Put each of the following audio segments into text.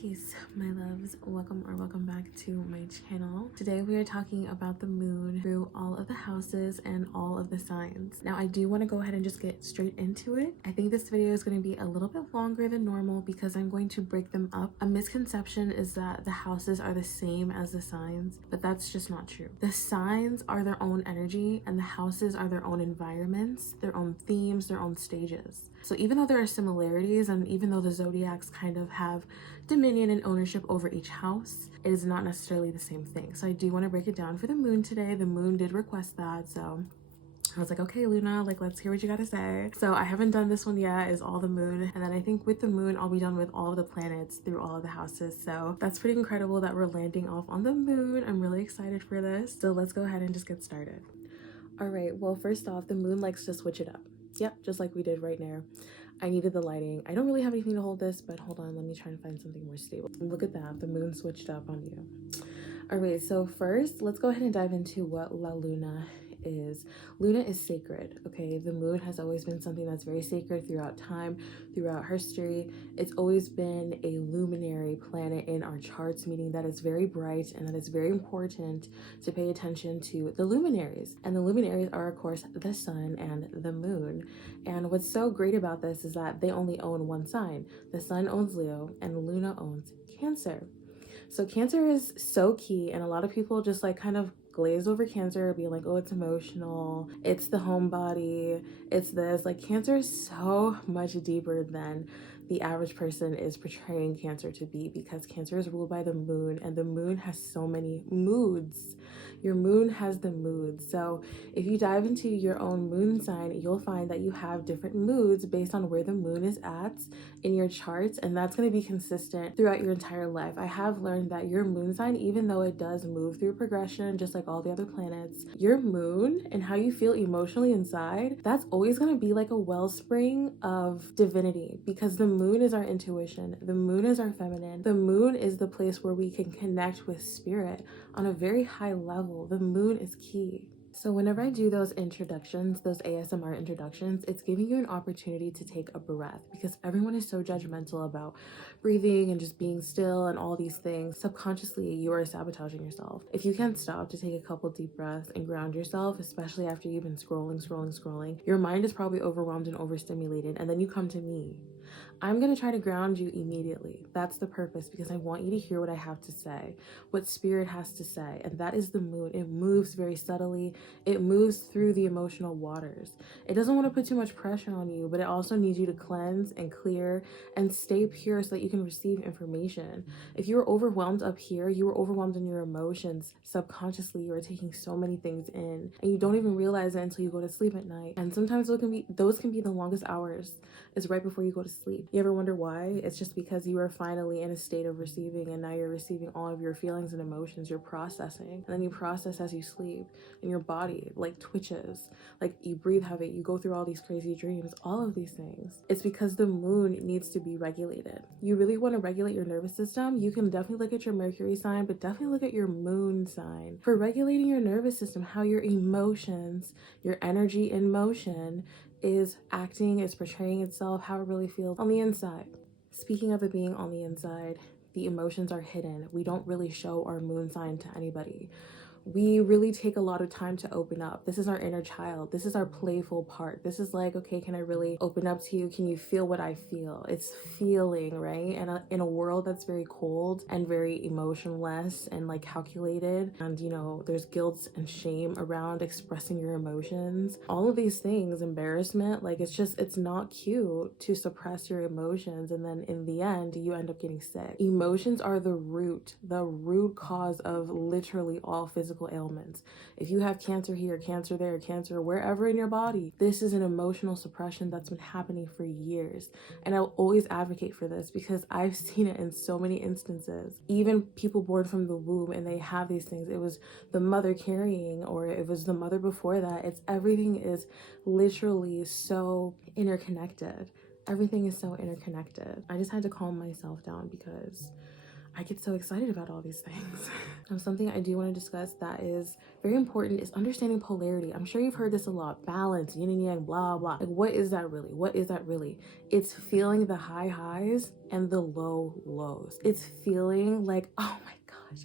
Peace, my loves. Welcome back to my channel. Today we are talking about the moon through all of the houses and all of the signs. Now I do want to go ahead and just get straight into it. I think this video is going to be a little bit longer than normal because I'm going to break them up. A misconception is that the houses are the same as the signs, but that's just not true. The signs are their own energy and the houses are their own environments, their own themes, their own stages. So even though there are similarities and even though the zodiacs kind of have dominion and ownership over each house, it is not necessarily the same thing. So I do want to break it down for the moon today. The moon did request that, so I was like, okay, Luna, like, let's hear what you gotta say. So I haven't done this one yet, is all the moon. And then I think with the moon, I'll be done with all of the planets through all of the houses. So that's pretty incredible that we're landing off on the moon. I'm really excited for this. So let's go ahead and just get started. All right, well, first off, the moon likes to switch it up. Yep, just like we did right now. I needed the lighting. I don't really have anything to hold this, but hold on, let me try and find something more stable. Look at that, the moon switched up on you. All right, so first, let's go ahead and dive into what La Luna is. Luna is sacred, okay? The moon has always been something that's very sacred throughout time, throughout history. It's always been a luminary planet in our charts, meaning that it's very bright and that it's very important to pay attention to the luminaries. And the luminaries are, of course, the sun and the moon. And what's so great about this is that they only own one sign. The sun owns Leo and Luna owns Cancer. So Cancer is so key, and a lot of people just like kind of glaze over Cancer, being like, oh, it's emotional, it's the homebody, it's this. Like, Cancer is so much deeper than the average person is portraying Cancer to be, because Cancer is ruled by the moon, and the moon has so many moods. Your moon has the moods. So if you dive into your own moon sign, you'll find that you have different moods based on where the moon is at in your charts, and that's going to be consistent throughout your entire life. I have learned that your moon sign, even though it does move through progression just like all the other planets, your moon and how you feel emotionally inside, that's always going to be like a wellspring of divinity, because the moon is our intuition, the moon is our feminine, the moon is the place where we can connect with spirit on a very high level. The moon is key. So whenever I do those introductions, those ASMR introductions, it's giving you an opportunity to take a breath, because everyone is so judgmental about breathing and just being still and all these things. Subconsciously, you are sabotaging yourself. If you can't stop to take a couple deep breaths and ground yourself, especially after you've been scrolling, your mind is probably overwhelmed and overstimulated, and then you come to me. I'm going to try to ground you immediately. That's the purpose, because I want you to hear what I have to say, what spirit has to say, and that is the moon. It moves very subtly. It moves through the emotional waters. It doesn't want to put too much pressure on you, but it also needs you to cleanse and clear and stay pure so that you can receive information. If you were overwhelmed up here, you were overwhelmed in your emotions. Subconsciously, you are taking so many things in, and you don't even realize it until you go to sleep at night. And sometimes those can be the longest hours, is right before you go to sleep. You ever wonder why? It's just because you are finally in a state of receiving, and now you're receiving all of your feelings and emotions. You're processing, and then you process as you sleep, and your body like twitches, like you breathe heavy, you go through all these crazy dreams, all of these things. It's because the moon needs to be regulated. You really want to regulate your nervous system, you can definitely look at your Mercury sign, but definitely look at your moon sign for regulating your nervous system, how your emotions, your energy in motion is acting, is portraying itself, how it really feels on the inside. Speaking of it being on the inside, the emotions are hidden. We don't really show our moon sign to anybody. We really take a lot of time to open up. This is our inner child. This is our playful part. This is like, okay, can I really open up to you? Can you feel what I feel? It's feeling, right? And in a world that's very cold and very emotionless and like calculated, and you know, there's guilt and shame around expressing your emotions. All of these things, embarrassment, like it's not cute to suppress your emotions, and then in the end, you end up getting sick. Emotions are the root cause of literally all physical physical ailments. If you have cancer here, cancer there, cancer wherever in your body, this is an emotional suppression that's been happening for years. And I'll always advocate for this because I've seen it in so many instances. Even people born from the womb and they have these things. It was the mother carrying, or it was the mother before that. It's everything is literally so interconnected. Everything is so interconnected. I just had to calm myself down because I get so excited about all these things. Something I do want to discuss that is very important is understanding polarity. I'm sure you've heard this a lot. Balance, yin and yang, blah, blah. Like, what is that really? What is that really? It's feeling the high highs and the low lows. It's feeling like, oh my gosh,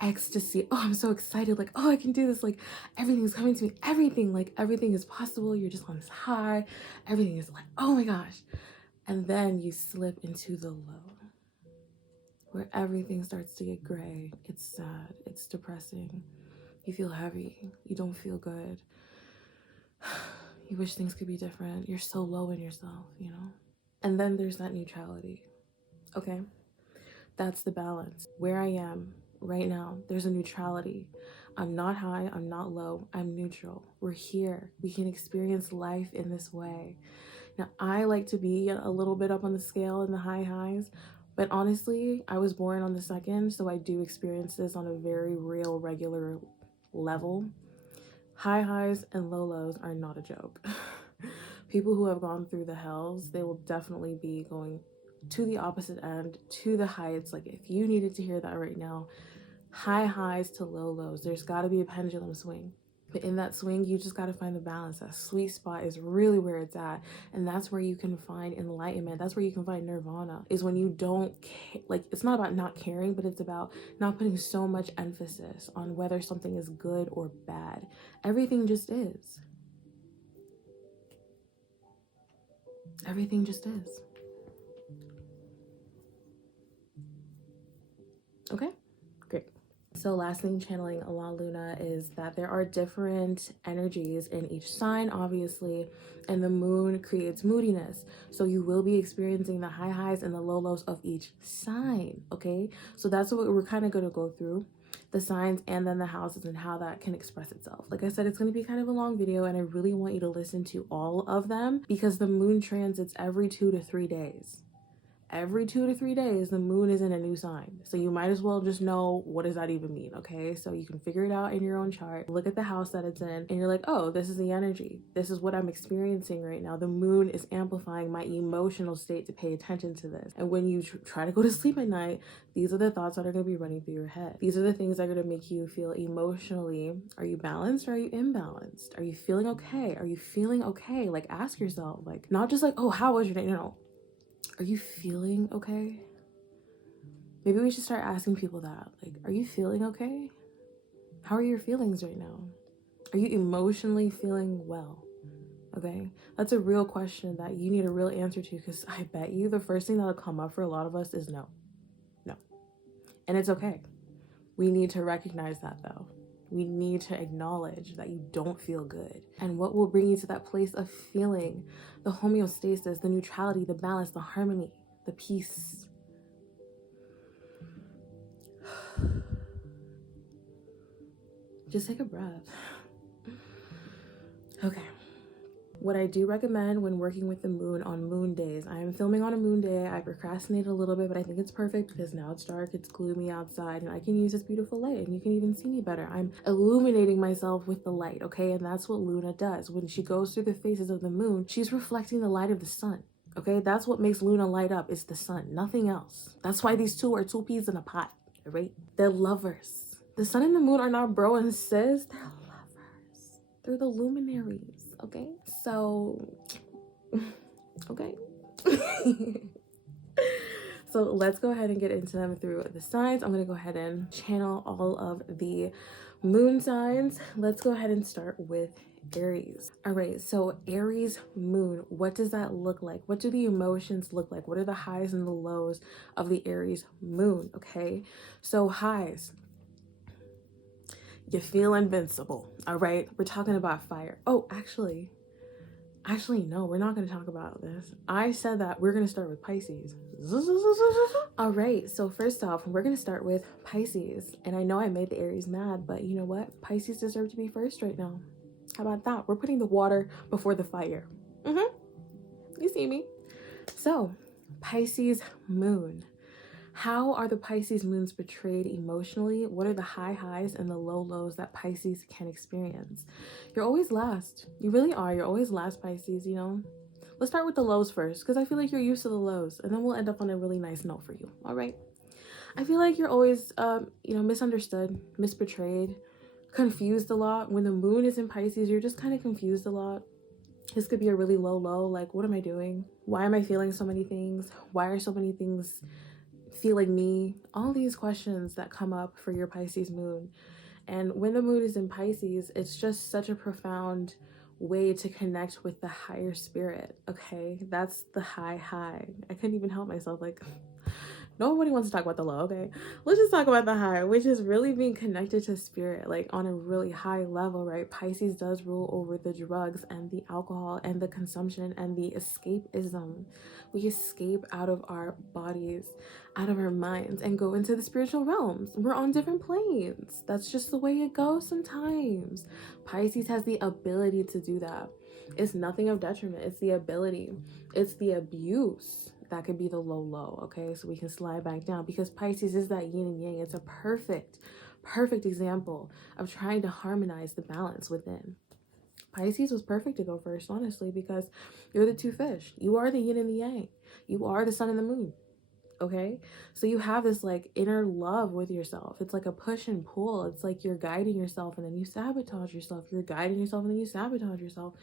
ecstasy. Oh, I'm so excited. Like, oh, I can do this. Like, everything's coming to me. Everything, like, everything is possible. You're just on this high. Everything is like, oh my gosh. And then you slip into the low, where everything starts to get gray. It's sad. It's depressing. You feel heavy. You don't feel good. You wish things could be different. You're so low in yourself, you know? And then there's that neutrality. Okay? That's the balance. Where I am right now, there's a neutrality. I'm not high. I'm not low. I'm neutral. We're here. We can experience life in this way. Now, I like to be a little bit up on the scale in the high highs. But honestly, I was born on the 2nd, so I do experience this on a very real, regular level. High highs and low lows are not a joke. People who have gone through the hells, they will definitely be going to the opposite end, to the heights. Like, if you needed to hear that right now, high highs to low lows, there's got to be a pendulum swing. But in that swing, you just got to find the balance. That sweet spot is really where it's at. And that's where you can find enlightenment. That's where you can find nirvana, is when you don't like, it's not about not caring, but it's about not putting so much emphasis on whether something is good or bad. Everything just is. Everything just is. Okay? Great. So last thing channeling La Luna is that there are different energies in each sign, obviously, and the moon creates moodiness. So you will be experiencing the high highs and the low lows of each sign, okay? So that's what we're kind of going to go through, the signs and then the houses and how that can express itself. Like I said, it's going to be kind of a long video, and I really want you to listen to all of them because the moon transits every 2 to 3 days. Every 2 to 3 days, the moon is in a new sign. So you might as well just know, what does that even mean, okay? So you can figure it out in your own chart. Look at the house that it's in, and you're like, oh, this is the energy. This is what I'm experiencing right now. The moon is amplifying my emotional state to pay attention to this. And when you try to go to sleep at night, these are the thoughts that are going to be running through your head. These are the things that are going to make you feel emotionally, are you balanced or are you imbalanced? Are you feeling okay? Are you feeling okay? Like, ask yourself, like, not just like, oh, how was your day? No. Are you feeling okay? Maybe we should start asking people that. Like, are you feeling okay? How are your feelings right now? Are you emotionally feeling well? Okay? That's a real question that you need a real answer to, because I bet you the first thing that'll come up for a lot of us is no. No. And it's okay. We need to recognize that, though. We need to acknowledge that you don't feel good. And what will bring you to that place of feeling the homeostasis, the neutrality, the balance, the harmony, the peace. Just take a breath. Okay. What I do recommend when working with the moon on moon days, I am filming on a moon day. I procrastinated a little bit, but I think it's perfect because now it's dark, it's gloomy outside, and I can use this beautiful light, and you can even see me better. I'm illuminating myself with the light, okay? And that's what Luna does. When she goes through the phases of the moon, she's reflecting the light of the sun, okay? That's what makes Luna light up, is the sun, nothing else. That's why these two are two peas in a pot, right? They're lovers. The sun and the moon are not bro and sis, they're lovers. They're the luminaries. Okay, so, okay. So let's go ahead and get into them through the signs. I'm going to go ahead and channel all of the moon signs. Let's go ahead and start with Aries. All right, so Aries moon, what does that look like? What do the emotions look like? What are the highs and the lows of the Aries moon? Okay, so highs. You feel invincible, all right? We're talking about fire. Oh, actually, Actually, no, we're not going to talk about this. I said that we're going to start with Pisces. All right, so first off, we're going to start with Pisces. And I know I made the Aries mad, but you know what? Pisces deserve to be first right now. How about that? We're putting the water before the fire. You see me? So, Pisces moon. How are the Pisces moons portrayed emotionally? What are the high highs and the low lows that Pisces can experience? You're always last. You really are. You're always last, Pisces, you know? Let's start with the lows first, because I feel like you're used to the lows, and then we'll end up on a really nice note for you, all right? I feel like you're always, misunderstood, misportrayed, confused a lot. When the moon is in Pisces, you're just kind of confused a lot. This could be a really low low, like, what am I doing? Why am I feeling so many things? Why are so many things feeling me? All these questions that come up for your Pisces moon. And when the moon is in Pisces, it's just such a profound way to connect with the higher spirit. Okay, that's the high. I couldn't even help myself. Like, nobody wants to talk about the low. Okay, let's just talk about the high, which is really being connected to spirit, like on a really high level, right? Pisces does rule over the drugs and the alcohol and the consumption and the escapism. We escape out of our bodies, out of our minds, and go into the spiritual realms. We're on different planes. That's just the way it goes sometimes. Pisces has the ability to do that. It's nothing of detriment. It's the ability. It's the abuse that could be the low, okay? So we can slide back down, because Pisces is that yin and yang. It's a perfect example of trying to harmonize the balance within. Pisces was perfect to go first, honestly, because you're the two fish. You are the yin and the yang. You are the sun and the moon. Okay, so you have this like inner love with yourself. It's like a push and pull. It's like you're guiding yourself and then you sabotage yourself. You're guiding yourself and then you sabotage yourself.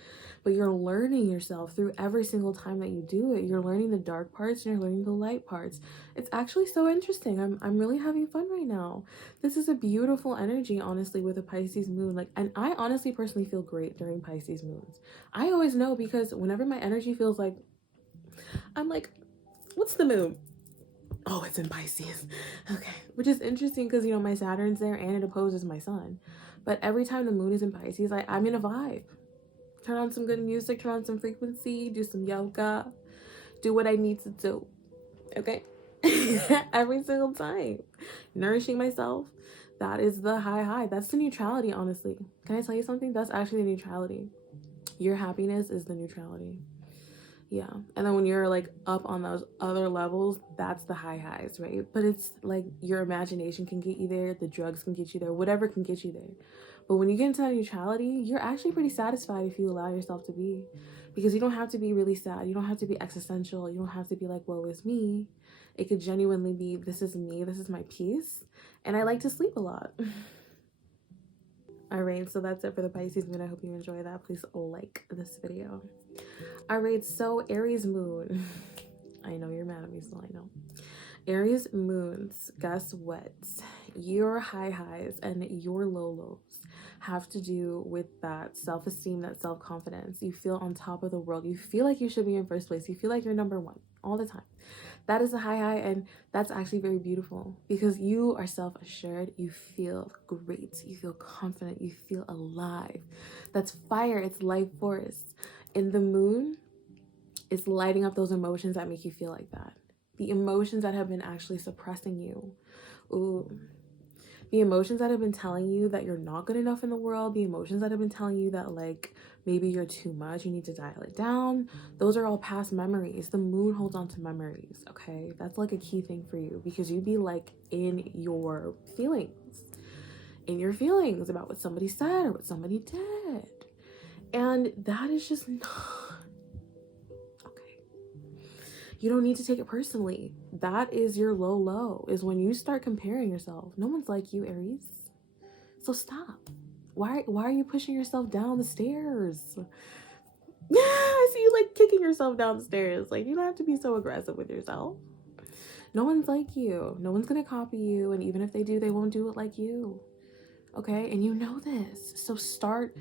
But you're learning yourself through every single time that you do it. You're learning the dark parts and you're learning the light parts. It's actually so interesting. I'm really having fun right now. This is a beautiful energy, honestly, with a Pisces moon. Like, and I honestly personally feel great during Pisces moons. I always know, because whenever my energy feels like, I'm like, what's the moon? Oh, it's in Pisces. Okay. Which is interesting because, you know, my Saturn's there and it opposes my sun. But every time the moon is in Pisces, I'm in a vibe. Turn on some good music, turn on some frequency, do some yoga, do what I need to do. Okay? Every single time. Nourishing myself. That is the high. That's the neutrality, honestly. Can I tell you something? That's actually the neutrality. Your happiness is the neutrality. Yeah. And then when you're like up on those other levels, that's the highs, right? But it's like your imagination can get you there, the drugs can get you there, whatever can get you there. But when you get into that neutrality, you're actually pretty satisfied if you allow yourself to be, because you don't have to be really sad. You don't have to be existential. You don't have to be like, woe is me. It could genuinely be, this is me, this is my peace. And I like to sleep a lot. All right, so that's it for the Pisces moon. I hope you enjoy that. Please like this video. All right, so Aries moon. I know you're mad at me, so I know. Aries moons, guess what? Your highs and your lows have to do with that self-esteem, that self-confidence. You feel on top of the world. You feel like you should be in first place. You feel like you're number one all the time. That is a high, and that's actually very beautiful, because you are self-assured. You feel great. You feel confident. You feel alive. That's fire. It's life force. In the moon, it's lighting up those emotions that make you feel like that. The emotions that have been actually suppressing you. Ooh. The emotions that have been telling you that you're not good enough in the world. The emotions that have been telling you that, like, maybe you're too much, you need to dial it down. Those are all past memories. The moon holds on to memories, okay? That's like a key thing for you, because you'd be like in your feelings. In your feelings about what somebody said or what somebody did. And that is just not okay. You don't need to take it personally. That is your low, is when you start comparing yourself. No one's like you, Aries. So stop. Why are you pushing yourself down the stairs? Yeah, I see you like kicking yourself down the stairs. Like, you don't have to be so aggressive with yourself. No one's like you. No one's gonna copy you. And even if they do, they won't do it like you. Okay? And you know this. So start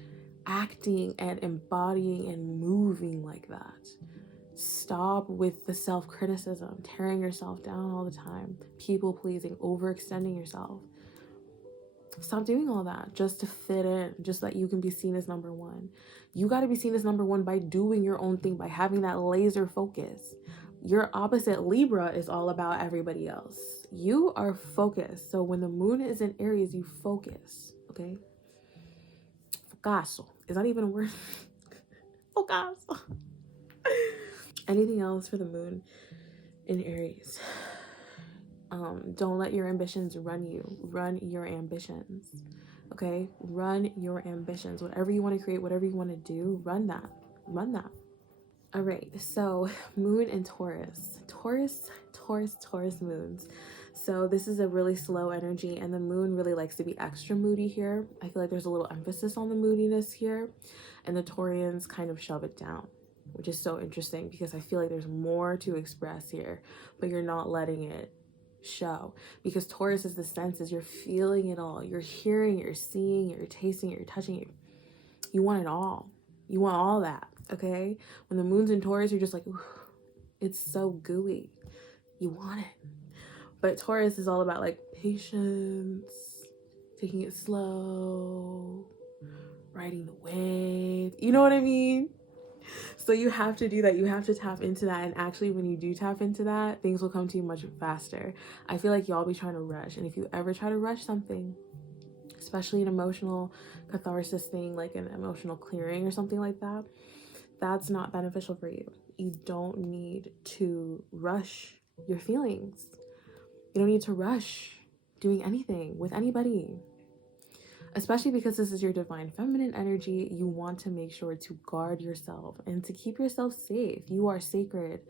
acting and embodying and moving like that. Stop with the self-criticism, tearing yourself down all the time, people pleasing, overextending yourself. Stop doing all that just to fit in, just so that you can be seen as number one. You got to be seen as number one by doing your own thing, by having that laser focus. Your opposite Libra is all about everybody else. You are focused. So when the moon is in Aries, you focus, okay? Focaso. Is that even a word? Focaso. Anything else for the moon in Aries? Don't let your ambitions run you. Run your ambitions, okay? Run your ambitions. Whatever you want to create, whatever you want to do, run that. Run that. All right, so moon in Taurus. Taurus moons. So this is a really slow energy, and the moon really likes to be extra moody here. I feel like there's a little emphasis on the moodiness here, and the Taurians kind of shove it down, which is so interesting because I feel like there's more to express here, but you're not letting it show, because Taurus is the senses. You're feeling it all. You're hearing, you're seeing, you're tasting, you're touching it. You want it all. You want all that, okay? When the moon's in Taurus, you're just like, ooh, it's so gooey. You want it. But Taurus is all about like patience, taking it slow, riding the wave. You know what I mean? So you have to do that. You have to tap into that. And actually, when you do tap into that, things will come to you much faster. I feel like y'all be trying to rush. And if you ever try to rush something, especially an emotional catharsis thing, like an emotional clearing or something like that, that's not beneficial for you. You don't need to rush your feelings. You don't need to rush doing anything with anybody. Especially because this is your divine feminine energy, you want to make sure to guard yourself and to keep yourself safe. You are sacred.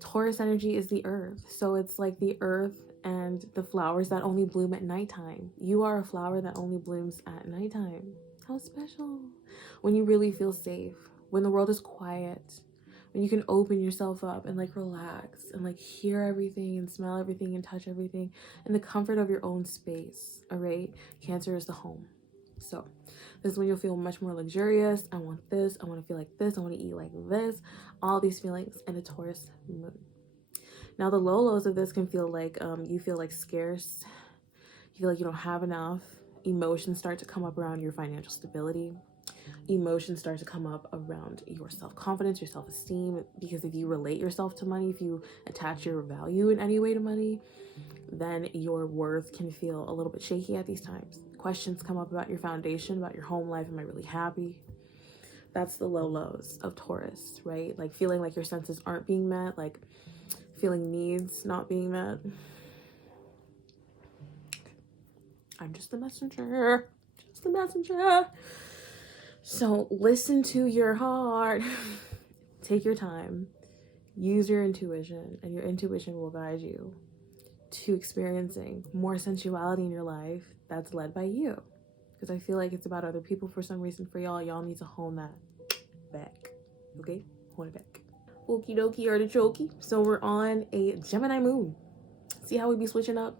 Taurus energy is the earth. So it's like the earth and the flowers that only bloom at nighttime. You are a flower that only blooms at nighttime. How special. When you really feel safe, when the world is quiet, when you can open yourself up and like relax and like hear everything and smell everything and touch everything in the comfort of your own space. All right, Cancer is the home. So this is when you'll feel much more luxurious. I want this, I want to feel like this, I want to eat like this, all these feelings in a Taurus moon. Now the low lows of this can feel like you feel like scarce, you feel like you don't have enough. Emotions start to come up around your financial stability. Emotions start to come up around your self-confidence, your self-esteem, because if you relate yourself to money, if you attach your value in any way to money, then your worth can feel a little bit shaky at these times. Questions come up about your foundation, about your home life. Am I really happy? That's the low lows of Taurus, right? Like feeling like your senses aren't being met, like feeling needs not being met. I'm just the messenger, just the messenger. So listen to your heart. Take your time. Use your intuition, and your intuition will guide you to experiencing more sensuality in your life that's led by you. Because I feel like it's about other people for some reason. For y'all, y'all need to hone that back. Okay? Hone it back. Okie dokie artichoke. So we're on a Gemini moon. See how we be switching up?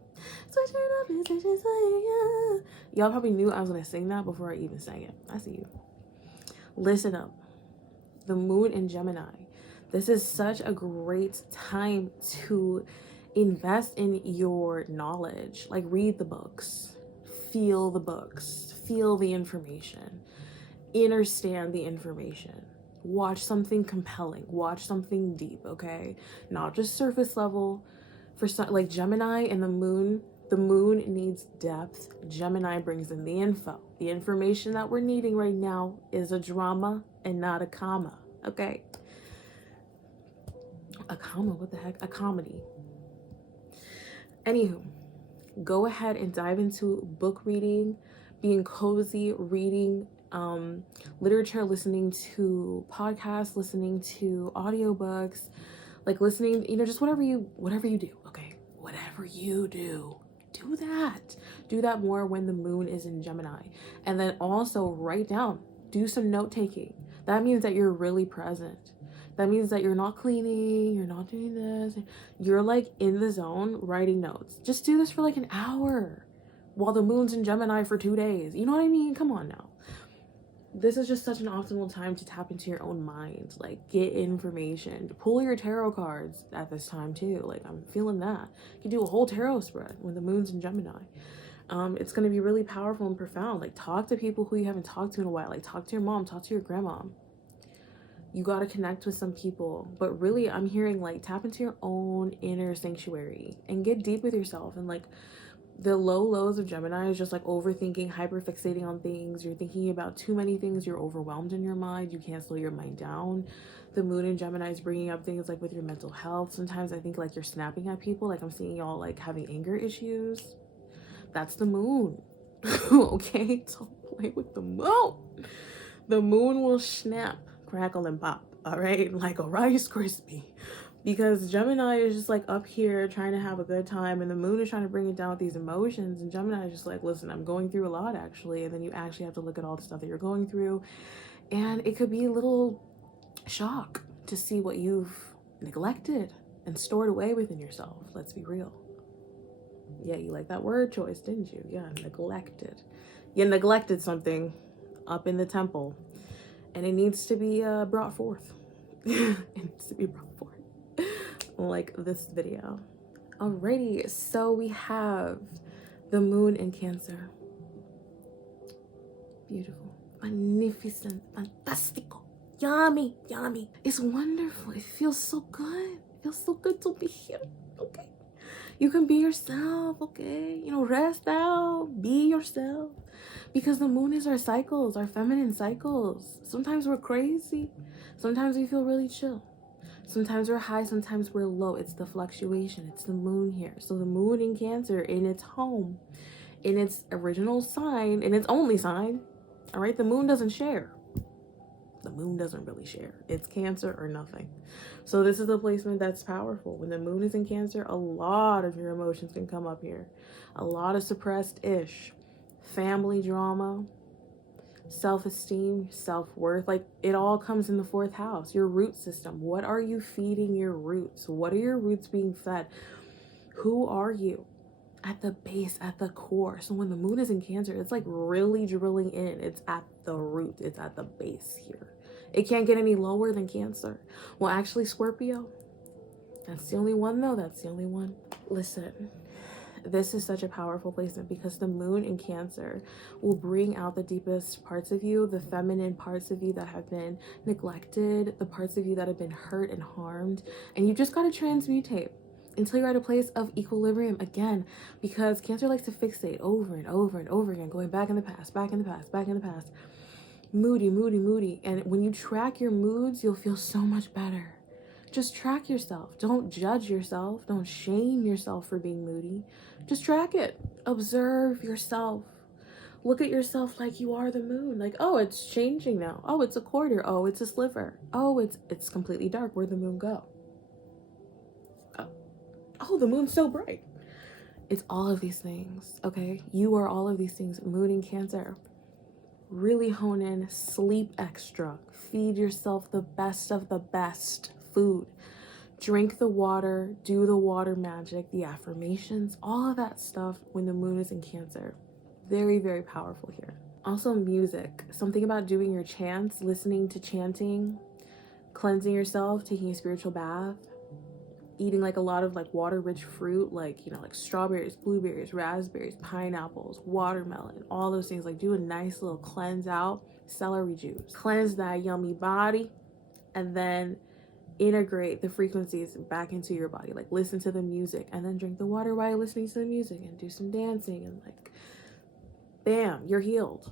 Switching up and switching up. Y'all probably knew I was going to sing that before I even sang it. I see you. Listen up. The moon in Gemini. This is such a great time to invest in your knowledge. Like read the books, feel the books, feel the information, understand the information. Watch something compelling, watch something deep, okay? Not just surface level. For some, like Gemini and the moon needs depth. Gemini brings in the info. The information that we're needing right now is a drama and not a comma, okay? A comma, what the heck? A comedy. Anywho, go ahead and dive into book reading, being cozy, reading literature, listening to podcasts, listening to audiobooks, like listening, you know, just whatever you do, okay? Whatever you do that more when the moon is in Gemini. And then also write down, do some note taking. That means that you're really present. That means that you're not cleaning, you're not doing this, you're like in the zone writing notes. Just do this for like an hour while the moon's in Gemini for 2 days. You know what I mean? Come on now. This is just such an optimal time to tap into your own mind, like get information, pull your tarot cards at this time too. Like I'm feeling that. You can do a whole tarot spread when the moon's in Gemini. It's going to be really powerful and profound. Like, talk to people who you haven't talked to in a while. Like, talk to your mom, talk to your grandma. You got to connect with some people. But really, I'm hearing, like, tap into your own inner sanctuary and get deep with yourself. And, like, the lows of Gemini is just, like, overthinking, hyperfixating on things. You're thinking about too many things. You're overwhelmed in your mind. You can't slow your mind down. The moon in Gemini is bringing up things, like, with your mental health. Sometimes I think, like, you're snapping at people. Like, I'm seeing y'all, like, having anger issues. That's the moon. Okay? Don't play with the moon. The moon will snap, crackle, and pop. All right? Like a Rice Krispie. Because Gemini is just, like, up here trying to have a good time. And the moon is trying to bring it down with these emotions. And Gemini is just like, listen, I'm going through a lot, actually. And then you actually have to look at all the stuff that you're going through. And it could be a little shock to see what you've neglected and stored away within yourself. Let's be real. Yeah, you like that word choice, didn't you? Yeah, neglected. You neglected something up in the temple, and it needs to be brought forth. It needs to be brought forth, like this video. Alrighty, so we have the moon in Cancer. Beautiful, magnificent, fantastico, yummy, yummy. It's wonderful. It feels so good. It feels so good to be here. Okay. You can be yourself, okay? You know, rest out, be yourself. Because the moon is our cycles, our feminine cycles. Sometimes we're crazy. Sometimes we feel really chill. Sometimes we're high, sometimes we're low. It's the fluctuation. It's the moon here. So the moon in Cancer, in its home, in its original sign, in its only sign, all right? The moon doesn't share. The moon doesn't really share. It's Cancer or nothing. So this is a placement that's powerful. When the moon is in Cancer, a lot of your emotions can come up here. A lot of suppressed ish, family drama, self-esteem, self-worth. Like, it all comes in the 4th house, your root system. What are you feeding your roots? What are your roots being fed? Who are you at the base, at the core? So when the moon is in Cancer, it's like really drilling in. It's at the root. It's at the base here. It can't get any lower than Cancer. Well, actually, Scorpio. That's the only one, though. That's the only one. Listen, this is such a powerful placement because the moon in Cancer will bring out the deepest parts of you, the feminine parts of you that have been neglected, the parts of you that have been hurt and harmed. And you just got to transmutate until you're at a place of equilibrium again, because Cancer likes to fixate over and over and over again, going back in the past, back in the past, back in the past. Moody, moody, moody. And when you track your moods, you'll feel so much better. Just track yourself. Don't judge yourself. Don't shame yourself for being moody. Just track it. Observe yourself. Look at yourself like you are the moon. Like, oh, it's changing now. Oh, it's a quarter. Oh, it's a sliver. Oh, it's completely dark. Where'd the moon go? Oh, the moon's so bright. It's all of these things, okay? You are all of these things. Moon in Cancer. Really hone in, sleep extra, feed yourself the best of the best food, drink the water, do the water magic, the affirmations, all of that stuff when the moon is in Cancer. Very, very powerful here. Also music, something about doing your chants, listening to chanting, cleansing yourself, taking a spiritual bath, eating like a lot of like water rich fruit, like, you know, like strawberries, blueberries, raspberries, pineapples, watermelon, all those things. Like, do a nice little cleanse out, celery juice, cleanse that yummy body, and then integrate the frequencies back into your body. Like, listen to the music and then drink the water while you're listening to the music and do some dancing, and like, bam, you're healed.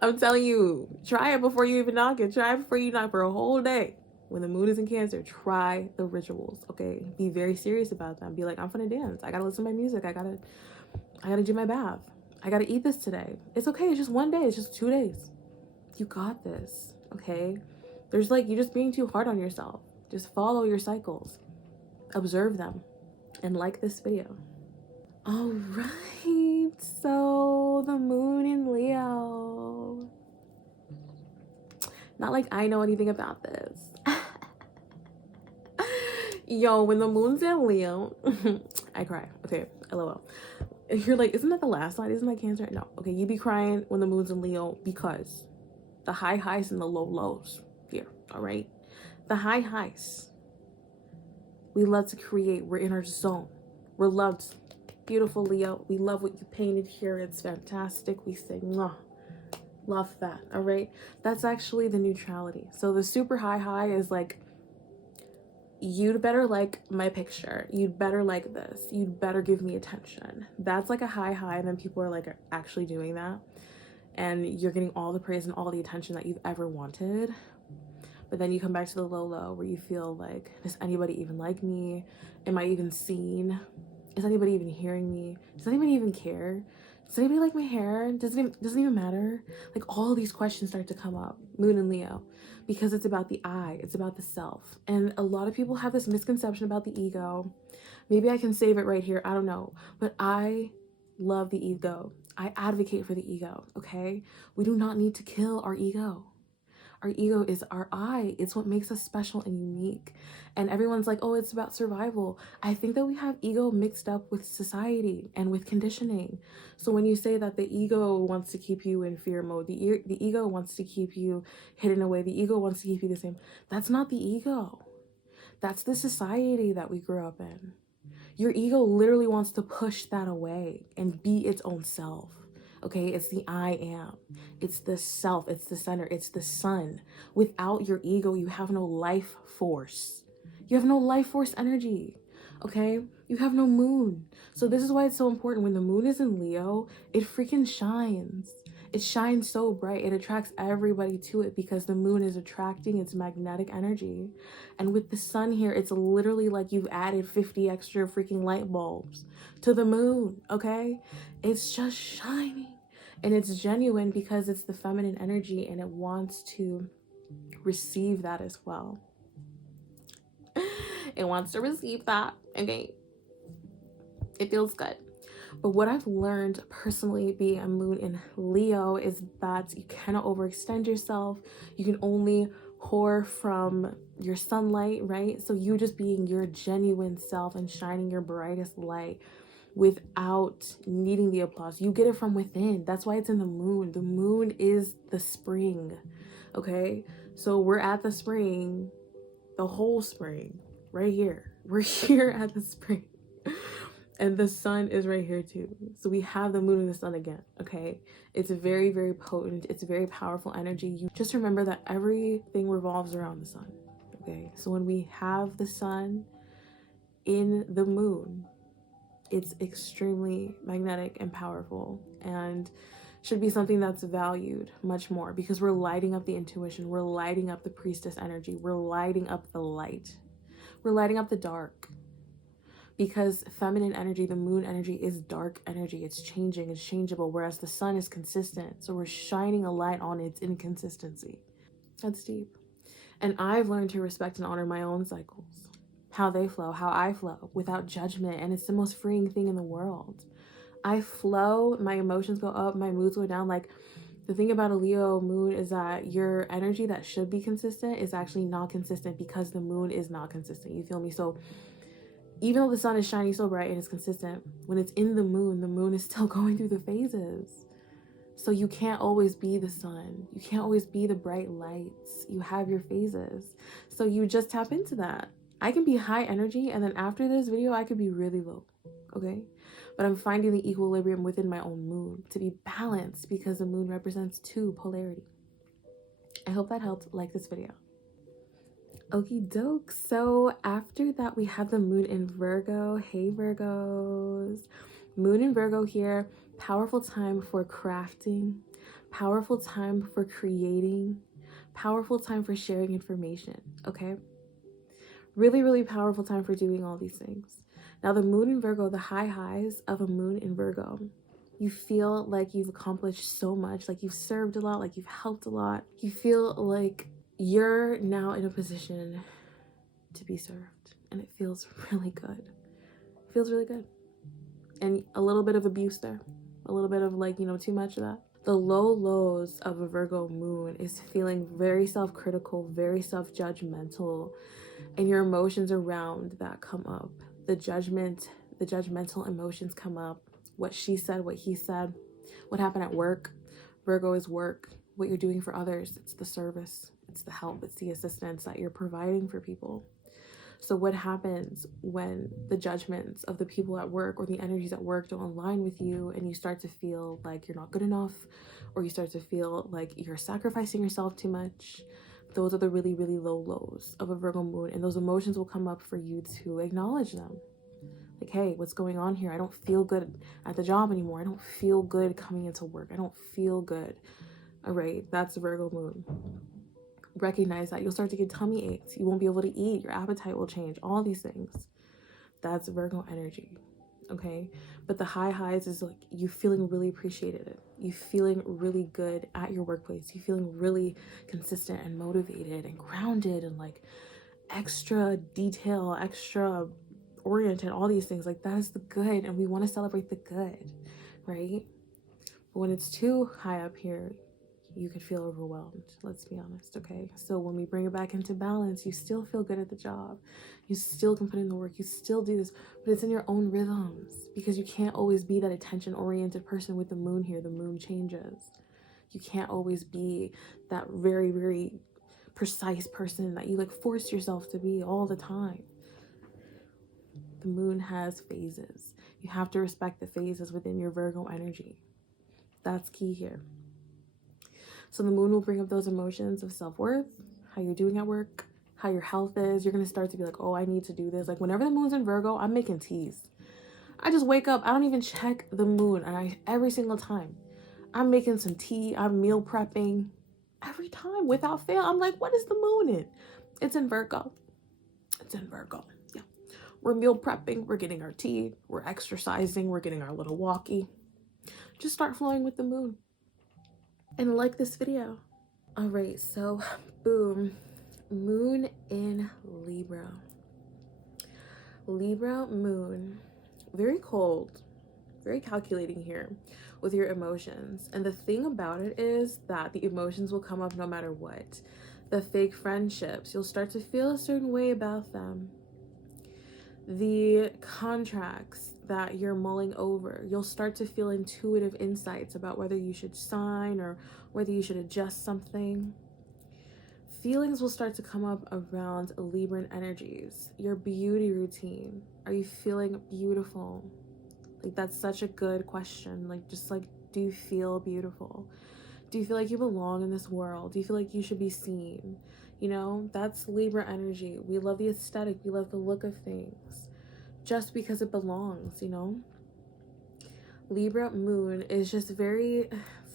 I'm telling you, try it before you even knock it. Try it before you knock for a whole day. When the moon is in Cancer, try the rituals, okay? Be very serious about them. Be like, I'm gonna dance. I gotta listen to my music. I gotta do my bath. I gotta eat this today. It's okay. It's just one day. It's just 2 days. You got this, okay? There's like, you're just being too hard on yourself. Just follow your cycles. Observe them. And like this video. All right. So the moon in Leo. Not like I know anything about this. Yo, when the moon's in Leo, I cry. Okay, LOL. You're like, isn't that the last slide? Isn't that Cancer? No. Okay, you be crying when the moon's in Leo because the high highs and the low lows here, all right? The high highs, we love to create. We're in our zone. We're loved. Beautiful Leo. We love what you painted here. It's fantastic. We say, mwah. Love that. All right. That's actually the neutrality. So the super high is like, you'd better like my picture. You'd better like this. You'd better give me attention. That's like a high, and then people are like actually doing that. And you're getting all the praise and all the attention that you've ever wanted. But then you come back to the low where you feel like, does anybody even like me? Am I even seen? Is anybody even hearing me? Does anybody even care? Does anybody like my hair? Doesn't even matter? Like all these questions start to come up, Moon and Leo, because it's about the I, it's about the self. And a lot of people have this misconception about the ego. Maybe I can save it right here, I don't know. But I love the ego. I advocate for the ego, okay? We do not need to kill our ego. Our ego is our I. It's what makes us special and unique. And everyone's like, oh, it's about survival. I think that we have ego mixed up with society and with conditioning. So when you say that the ego wants to keep you in fear mode, the ego wants to keep you hidden away, the ego wants to keep you the same, that's not the ego. That's the society that we grew up in. Your ego literally wants to push that away and be its own self. Okay, it's the I am. It's the self. It's the center. It's the sun. Without your ego, you have no life force. You have no life force energy. Okay, you have no moon. So this is why it's so important. When the moon is in Leo, it freaking shines. It shines so bright. It attracts everybody to it because the moon is attracting its magnetic energy. And with the sun here, it's literally like you've added 50 extra freaking light bulbs to the moon, okay? It's just shining. And it's genuine because it's the feminine energy and it wants to receive that as well. It wants to receive that, okay? It feels good. But what I've learned personally being a moon in Leo is that you cannot overextend yourself. You can only pour from your sunlight, right? So you just being your genuine self and shining your brightest light without needing the applause. You get it from within. That's why it's in the moon. The moon is the spring, okay? So we're at the spring, the whole spring, right here. We're here at the spring. And the sun is right here too. So we have the moon and the sun again, okay? It's very, very potent. It's very powerful energy. You just remember that everything revolves around the sun, okay? So when we have the sun in the moon, it's extremely magnetic and powerful and should be something that's valued much more because we're lighting up the intuition. We're lighting up the priestess energy. We're lighting up the light. We're lighting up the dark. Because feminine energy, the moon energy, is dark energy. It's changing, it's changeable, whereas the sun is consistent. So we're shining a light on its inconsistency. That's deep. And I've learned to respect and honor my own cycles, how they flow, how I flow, without judgment. And it's the most freeing thing in the world. I flow, my emotions go up, my moods go down. Like, the thing about a Leo moon is that your energy that should be consistent is actually not consistent because the moon is not consistent. You feel me? So even though the sun is shining so bright and it's consistent, when it's in the moon is still going through the phases. So you can't always be the sun. You can't always be the bright lights. You have your phases. So you just tap into that. I can be high energy and then after this video, I could be really low, okay? But I'm finding the equilibrium within my own moon to be balanced because the moon represents two polarity. I hope that helped. Like this video. Okie doke. So after that, we have the moon in Virgo. Hey Virgos. Moon in Virgo here. Powerful time for crafting. Powerful time for creating. Powerful time for sharing information. Okay? Really, really powerful time for doing all these things. Now the moon in Virgo, the highs of a moon in Virgo. You feel like you've accomplished so much. Like you've served a lot. Like you've helped a lot. You feel like you're now in a position to be served and it feels really good. It feels really good. And a little bit of abuse there. A little bit of like, you know, too much of that. The low lows of a Virgo moon is feeling very self-critical, very self-judgmental, and your emotions around that come up. The judgmental emotions come up. What she said, what he said, what happened at work. Virgo is work. What you're doing for others. It's the service. It's the help, it's the assistance that you're providing for people. So what happens when the judgments of the people at work or the energies at work don't align with you, and you start to feel like you're not good enough, or you start to feel like you're sacrificing yourself too much? Those are the really, really low lows of a Virgo moon, and those emotions will come up for you to acknowledge them. Like, hey, what's going on here? I don't feel good at the job anymore. I don't feel good coming into work. I don't feel good. All right, that's Virgo moon. Recognize that. You'll start to get tummy aches. You won't be able to eat. Your appetite will change. All these things. That's Virgo energy. Okay, but the highs is like you feeling really appreciated. You feeling really good at your workplace. You feeling really consistent and motivated and grounded and like extra detail, extra oriented, all these things. Like, that is the good, and we want to celebrate the good, right? But when it's too high up here, you could feel overwhelmed. Let's be honest. Okay, so when we bring it back into balance, you still feel good at the job, you still can put in the work, you still do this, but it's in your own rhythms, because you can't always be that attention oriented person. With the moon here, the moon changes. You can't always be that very, very precise person that you like force yourself to be all the time. The moon has phases. You have to respect the phases within your Virgo energy. That's key here. So the moon will bring up those emotions of self-worth, how you're doing at work, how your health is. You're going to start to be like, oh, I need to do this. Like, whenever the moon's in Virgo, I'm making teas. I just wake up. I don't even check the moon. And every single time I'm making some tea, I'm meal prepping. Every time without fail, I'm like, what is the moon in? It's in Virgo. It's in Virgo. Yeah. We're meal prepping. We're getting our tea. We're exercising. We're getting our little walkie. Just start flowing with the moon. And like this video. All right, so boom, moon in Libra. Libra moon, very cold, very calculating here with your emotions. And the thing about it is that the emotions will come up no matter what. The fake friendships, you'll start to feel a certain way about them. The contracts that you're mulling over, you'll start to feel intuitive insights about whether you should sign or whether you should adjust something. Feelings will start to come up around Libran energies. Your beauty routine. Are you feeling beautiful? Like, that's such a good question. Like, just like, do you feel beautiful? Do you feel like you belong in this world? Do you feel like you should be seen? You know, that's Libra energy. We love the aesthetic. We love the look of things just because it belongs, you know? Libra moon is just very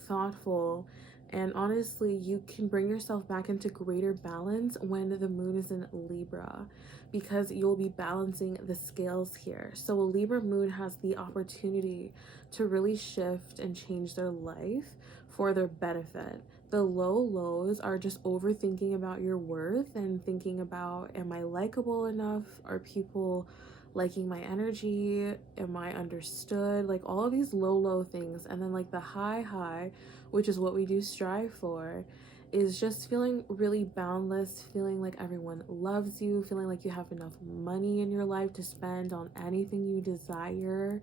thoughtful, and honestly, you can bring yourself back into greater balance when the moon is in Libra, because you'll be balancing the scales here. So a Libra moon has the opportunity to really shift and change their life for their benefit. The low lows are just overthinking about your worth and thinking about, am I likable enough? Are people liking my energy? Am I understood? Like, all of these low things. And then like the high, which is what we do strive for, is just feeling really boundless, feeling like everyone loves you, feeling like you have enough money in your life to spend on anything you desire,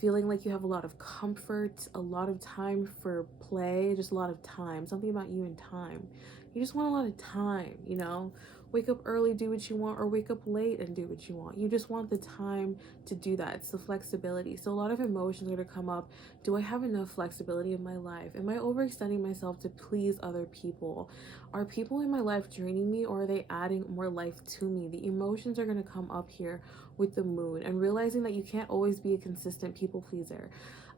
feeling like you have a lot of comfort, a lot of time for play, just a lot of time. Something about you and time. You just want a lot of time, you know? Wake up early, do what you want, or wake up late and do what you want. You just want the time to do that. It's the flexibility. So a lot of emotions are going to come up. Do I have enough flexibility in my life? Am I overextending myself to please other people? Are people in my life draining me, or are they adding more life to me? The emotions are going to come up here with the moon, and realizing that you can't always be a consistent people pleaser.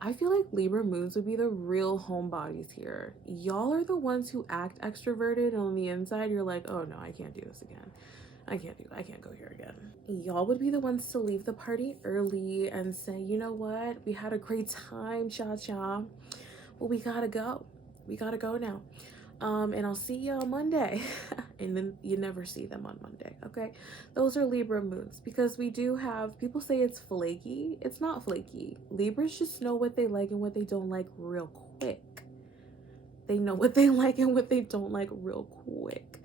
I feel like Libra moons would be the real homebodies here. Y'all are the ones who act extroverted, and on the inside you're like, oh no, I can't do this again. I can't go here again. Y'all would be the ones to leave the party early and say, you know what, we had a great time, cha-cha, but we gotta go now. And I'll see you on Monday. And then you never see them on Monday. Okay, those are Libra moons, because we do have, people say it's flaky. It's not flaky. Libras just know what they like and what they don't like real quick. They know what they like and what they don't like real quick.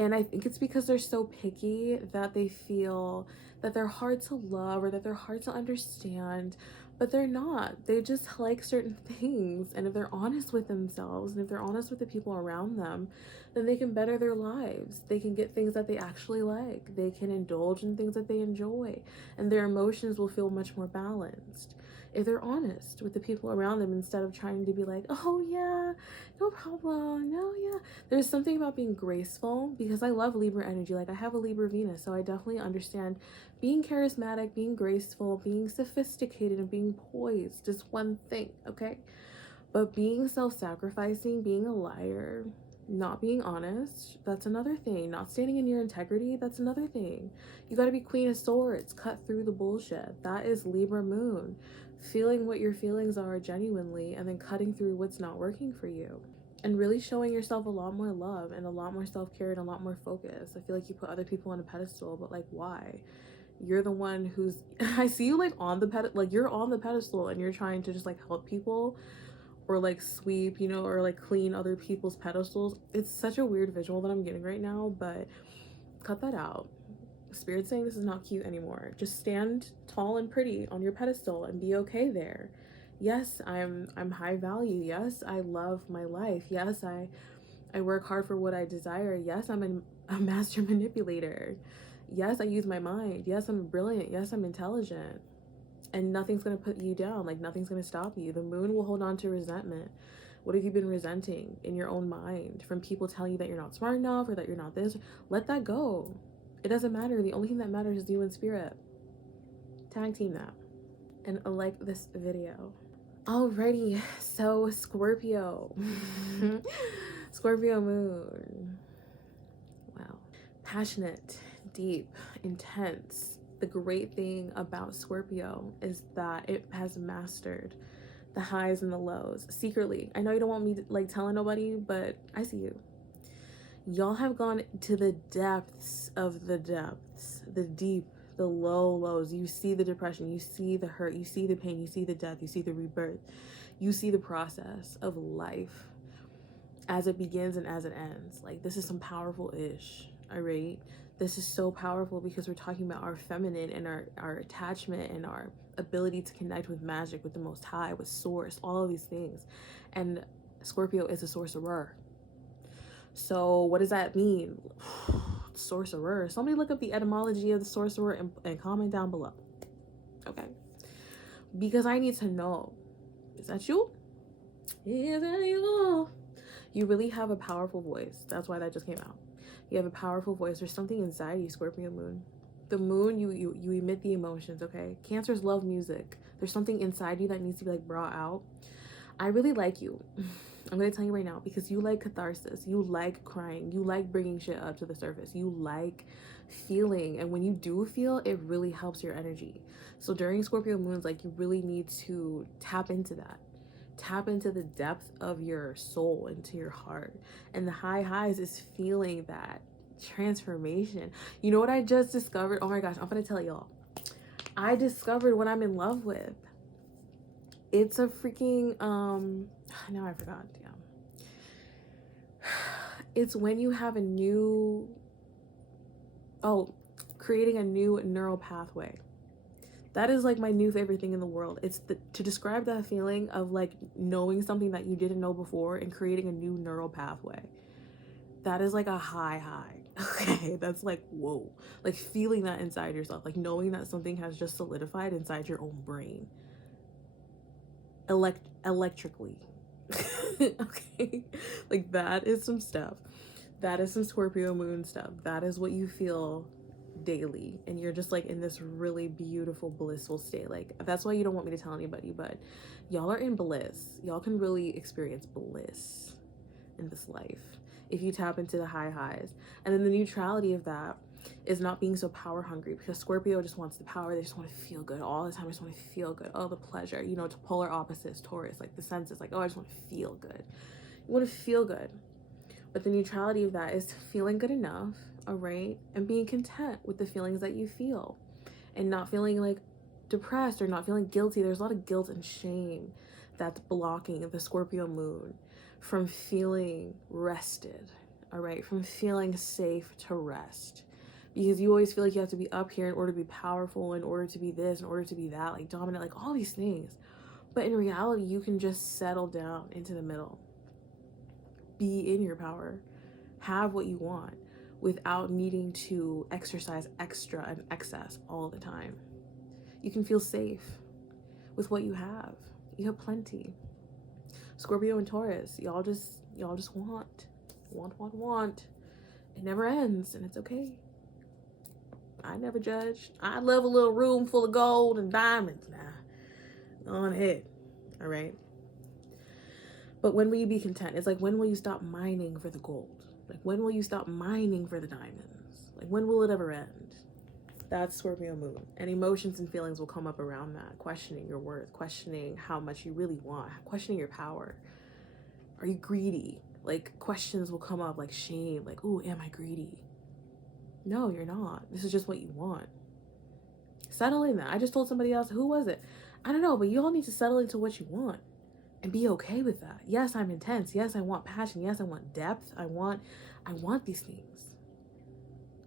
And I think it's because they're so picky that they feel that they're hard to love or that they're hard to understand, but they're not. They just like certain things. And if they're honest with themselves and if they're honest with the people around them, then they can better their lives. They can get things that they actually like. They can indulge in things that they enjoy, and their emotions will feel much more balanced if they're honest with the people around them, instead of trying to be like, oh yeah, no problem, no, yeah. There's something about being graceful, because I love Libra energy. Like, I have a Libra Venus, so I definitely understand being charismatic, being graceful, being sophisticated, and being poised is one thing, okay? But being self-sacrificing, being a liar, not being honest, that's another thing. Not standing in your integrity, that's another thing. You got to be Queen of Swords, cut through the bullshit. That is Libra moon. Feeling what your feelings are genuinely, and then cutting through what's not working for you, and really showing yourself a lot more love and a lot more self-care and a lot more focus. I feel like you put other people on a pedestal, but like, why? You're the one who's I see you like on the like you're on the pedestal and you're trying to just like help people, or like sweep, you know, or like clean other people's pedestals. It's such a weird visual that I'm getting right now, but cut that out. Spirit's saying this is not cute anymore. Just stand tall and pretty on your pedestal and be okay there. Yes, I'm high value. Yes, I love my life. Yes, I work hard for what I desire. Yes, I'm a master manipulator. Yes, I use my mind. Yes, I'm brilliant. Yes, I'm intelligent. And nothing's going to put you down. Like, nothing's going to stop you. The moon will hold on to resentment. What have you been resenting in your own mind from people telling you that you're not smart enough or that you're not this? Let that go. It doesn't matter. The only thing that matters is you and spirit. Tag team that. And like this video. Alrighty, so Scorpio. Scorpio moon. Wow. Passionate, deep, intense. The great thing about Scorpio is that it has mastered the highs and the lows secretly. I know you don't want me to, like, telling nobody, but I see you. Y'all have gone to the depths of the depths, the deep, the low lows. You see the depression, you see the hurt, you see the pain, you see the death, you see the rebirth, you see the process of life as it begins and as it ends. Like, this is some powerful ish, all right? This is so powerful because we're talking about our feminine and our attachment and our ability to connect with magic, with the Most High, with Source, all of these things. And Scorpio is a sorcerer. So what does that mean? Sorcerer. Somebody look up the etymology of the sorcerer and comment down below. Okay? Because I need to know. Is that you? Is that you? You really have a powerful voice. That's why that just came out. You have a powerful voice. There's something inside you, Scorpio moon. The moon, you emit the emotions, okay? Cancers love music. There's something inside you that needs to be like brought out. I really like you. I'm going to tell you right now, because you like catharsis. You like crying. You like bringing shit up to the surface. You like feeling. And when you do feel, it really helps your energy. So during Scorpio moons, like, you really need to tap into that. Tap into the depth of your soul, into your heart. And the high highs is feeling that transformation. You know what I just discovered? Oh my gosh, I'm going to tell y'all. I discovered what I'm in love with. It's a freaking, now I forgot, yeah. It's when you have a new, creating a new neural pathway. That is like my new favorite thing in the world. It's to describe that feeling of like knowing something that you didn't know before and creating a new neural pathway. That is like a high. Okay, that's like, whoa. Like feeling that inside yourself, like knowing that something has just solidified inside your own brain. Electrically. Okay, like that is some stuff. That is some Scorpio moon stuff. That is what you feel daily, and you're just like in this really beautiful blissful state. Like, that's why you don't want me to tell anybody, but y'all are in bliss. Y'all can really experience bliss in this life if you tap into the high highs. And then the neutrality of that is not being so power hungry, because Scorpio just wants the power. They just want to feel good all the time. They just want to feel good. Oh, the pleasure, you know, to polar opposites, Taurus, like the senses, like, oh, I just want to feel good. You want to feel good. But the neutrality of that is feeling good enough, all right, and being content with the feelings that you feel, and not feeling like depressed or not feeling guilty. There's a lot of guilt and shame that's blocking the Scorpio moon from feeling rested, all right? From feeling safe to rest. Because you always feel like you have to be up here in order to be powerful, in order to be this, in order to be that, like dominant, like all these things. But in reality, you can just settle down into the middle. Be in your power. Have what you want without needing to exercise extra and excess all the time. You can feel safe with what you have. You have plenty. Scorpio and Taurus, y'all just want. It never ends, and it's okay. I never judge. I love a little room full of gold and diamonds. Nah, on ahead. All right. But when will you be content? It's like, when will you stop mining for the gold? Like, when will you stop mining for the diamonds? Like, when will it ever end? That's Scorpio moon. And emotions and feelings will come up around that. Questioning your worth, questioning how much you really want, questioning your power. Are you greedy? Like, questions will come up like shame, like, oh, am I greedy? No, you're not. This is just what you want. Settle in that. I just told somebody else, who was it? I don't know, but you all need to settle into what you want and be okay with that. Yes, I'm intense. Yes, I want passion. Yes, I want depth. I want these things.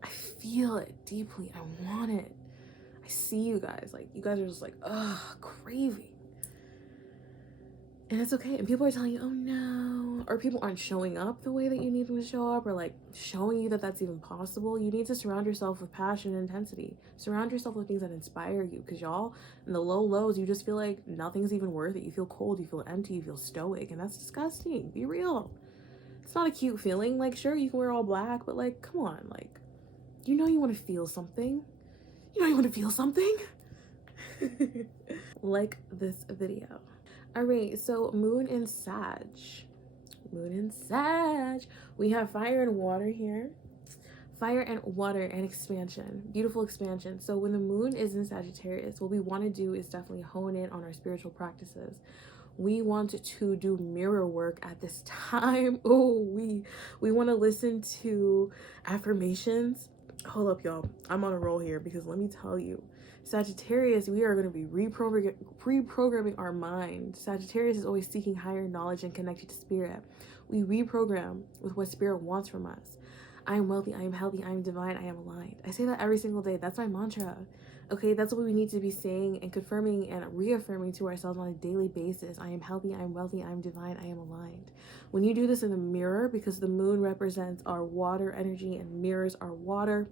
I feel it deeply. I want it. I see you guys. Like, you guys are just like, ugh, craving. And it's okay. And people are telling you, oh no. Or people aren't showing up the way that you need them to show up, or like showing you that that's even possible. You need to surround yourself with passion and intensity. Surround yourself with things that inspire you. Because y'all, in the low lows, you just feel like nothing's even worth it. You feel cold. You feel empty. You feel stoic. And that's disgusting. Be real. It's not a cute feeling. Like, sure, you can wear all black, but like, come on. Like, you know you want to feel something. You know you want to feel something. Like this video. All right, so moon in Sag. Moon in Sag. We have fire and water here. Fire and water and expansion. Beautiful expansion. So when the moon is in Sagittarius, what we want to do is definitely hone in on our spiritual practices. We want to do mirror work at this time. Oh, we want to listen to affirmations. Hold up, y'all. I'm on a roll here, because let me tell you, Sagittarius, we are going to be reprogramming our mind. Sagittarius is always seeking higher knowledge and connected to spirit. We reprogram with what spirit wants from us. I am wealthy, I am healthy, I am divine, I am aligned. I say that every single day. That's my mantra. Okay, that's what we need to be saying and confirming and reaffirming to ourselves on a daily basis. I am healthy, I am wealthy, I am divine, I am aligned. When you do this in the mirror, because the moon represents our water energy and mirrors our water,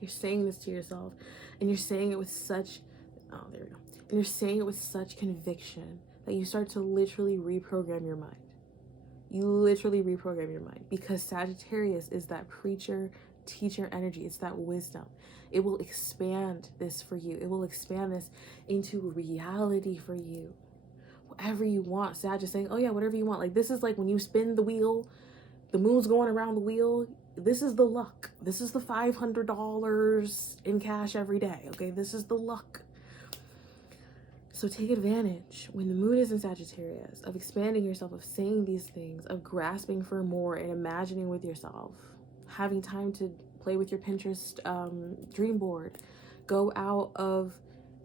you're saying this to yourself, and you're saying it with such, oh, there we go. And you're saying it with such conviction that you start to literally reprogram your mind. You literally reprogram your mind, because Sagittarius is that preacher, teacher energy. It's that wisdom. It will expand this for you. It will expand this into reality for you. Whatever you want. Sag is saying, oh yeah, whatever you want. Like, this is like when you spin the wheel, the moon's going around the wheel. This is the luck. This is the $500 in cash every day. Okay, this is the luck. So take advantage when the moon is in Sagittarius of expanding yourself, of saying these things, of grasping for more and imagining with yourself, having time to play with your Pinterest dream board, go out of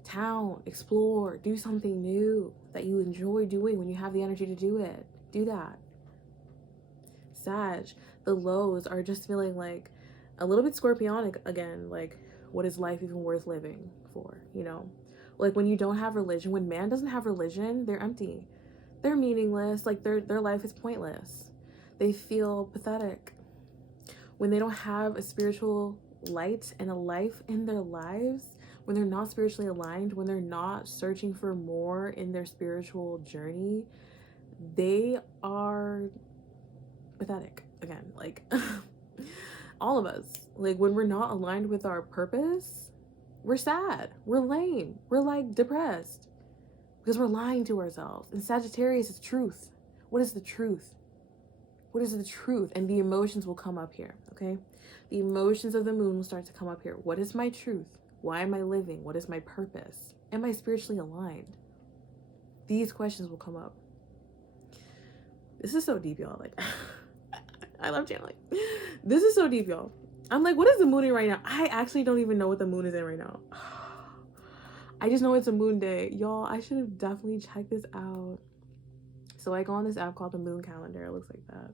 town, explore, do something new that you enjoy doing when you have the energy to do it. Do that. Sag, the lows are just feeling like a little bit scorpionic again. Like, what is life even worth living for, you know? Like, when you don't have religion, when man doesn't have religion, they're empty. They're meaningless. Like, their life is pointless. They feel pathetic. When they don't have a spiritual light and a life in their lives, when they're not spiritually aligned, when they're not searching for more in their spiritual journey, they are pathetic again. Like, all of us, like, when we're not aligned with our purpose, we're sad, we're lame, we're like depressed, because we're lying to ourselves. And Sagittarius is truth. What is the truth? What is the truth? And the emotions will come up here, okay? The emotions of the moon will start to come up here. What is my truth? Why am I living? What is my purpose? Am I spiritually aligned? These questions will come up. This is so deep, y'all. Like, I love channeling. This is so deep, y'all. I'm like, what is the moon in right now? I actually don't even know what the moon is in right now. I just know it's a moon day. Y'all, I should have definitely checked this out. So I go on this app called the Moon Calendar. It looks like that.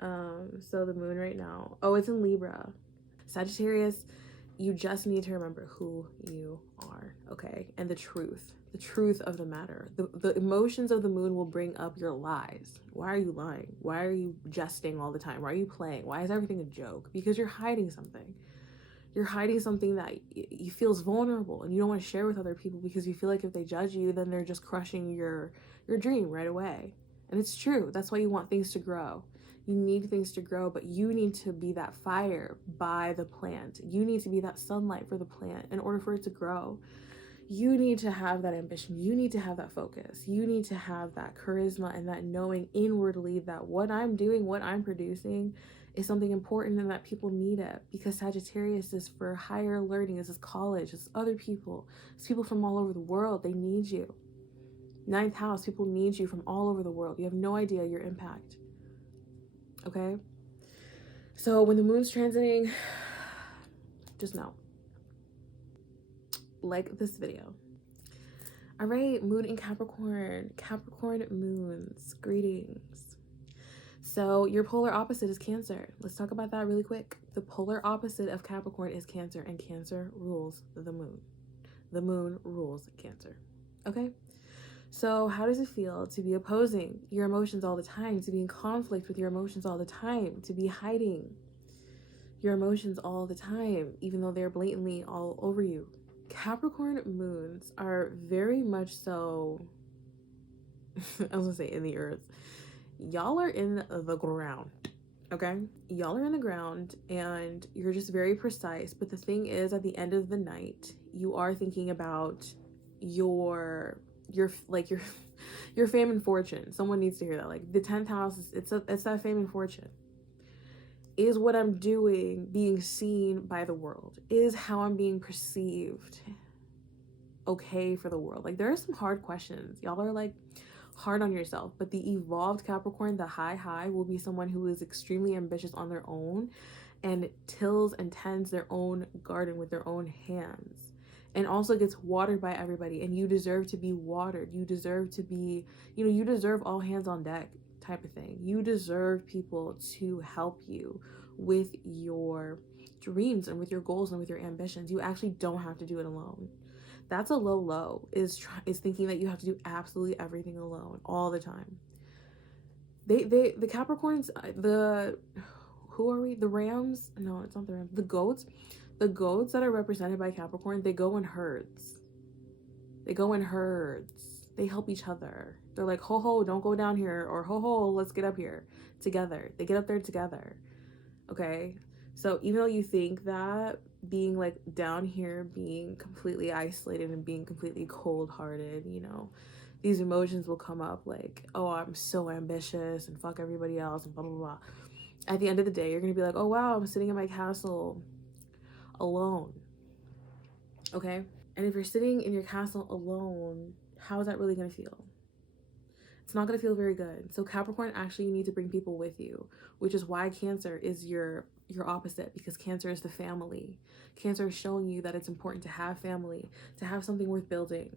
So the moon right now, oh, it's in Libra. Sagittarius, you just need to remember who you are, okay? And the truth of the matter. The emotions of the moon will bring up your lies. Why are you lying? Why are you jesting all the time? Why are you playing? Why is everything a joke? Because you're hiding something. You're hiding something that you feels vulnerable and you don't want to share with other people because you feel like if they judge you, then they're just crushing your dream right away. And it's true. That's why you want things to grow. You need things to grow, but you need to be that fire by the plant. You need to be that sunlight for the plant in order for it to grow. You need to have that ambition. You need to have that focus. You need to have that charisma and that knowing inwardly that what I'm doing, what I'm producing is something important and that people need it, because Sagittarius is for higher learning. This is college. It's other people. It's people from all over the world. They need you. Ninth house, people need you from all over the world. You have no idea your impact. Okay? So when the moon's transiting, just know. Like this video. All right, moon in Capricorn. Capricorn moons. Greetings. So your polar opposite is Cancer. Let's talk about that really quick. The polar opposite of Capricorn is Cancer, and Cancer rules the moon. The moon rules Cancer. Okay? So how does it feel to be opposing your emotions all the time, to be in conflict with your emotions all the time, to be hiding your emotions all the time, even though they're blatantly all over you? Capricorn moons are very much so, I was gonna say in the earth. Y'all are in the ground, okay? Y'all are in the ground and you're just very precise. But the thing is, at the end of the night, you are thinking about your fame and fortune. Someone needs to hear that. Like the 10th house, it's that fame and fortune. Is what I'm doing being seen by the world? Is how I'm being perceived okay for the world? Like there are some hard questions. Y'all are like hard on yourself, but the evolved Capricorn, the high will be someone who is extremely ambitious on their own and tills and tends their own garden with their own hands, and also gets watered by everybody. And you deserve to be watered. You deserve to be, you deserve all hands on deck type of thing. You deserve people to help you with your dreams and with your goals and with your ambitions. You actually don't have to do it alone. That's a low is thinking that you have to do absolutely everything alone all the time. The Capricorns, who are we? The Rams? No, it's not the Rams. The goats. The goats that are represented by Capricorn, they go in herds. They go in herds. They help each other. They're like, ho ho, don't go down here, or ho ho, let's get up here together. They get up there together. Okay? So even though you think that being like down here, being completely isolated and being completely cold-hearted, these emotions will come up like, oh, I'm so ambitious and fuck everybody else and blah, blah, blah. At the end of the day, you're going to be like, oh, wow, I'm sitting in my castle alone. Okay? And if you're sitting in your castle alone, how is that really going to feel? It's not going to feel very good. So Capricorn, actually, you need to bring people with you, which is why Cancer is your opposite, because Cancer is the family. Cancer is showing you that it's important to have family, to have something worth building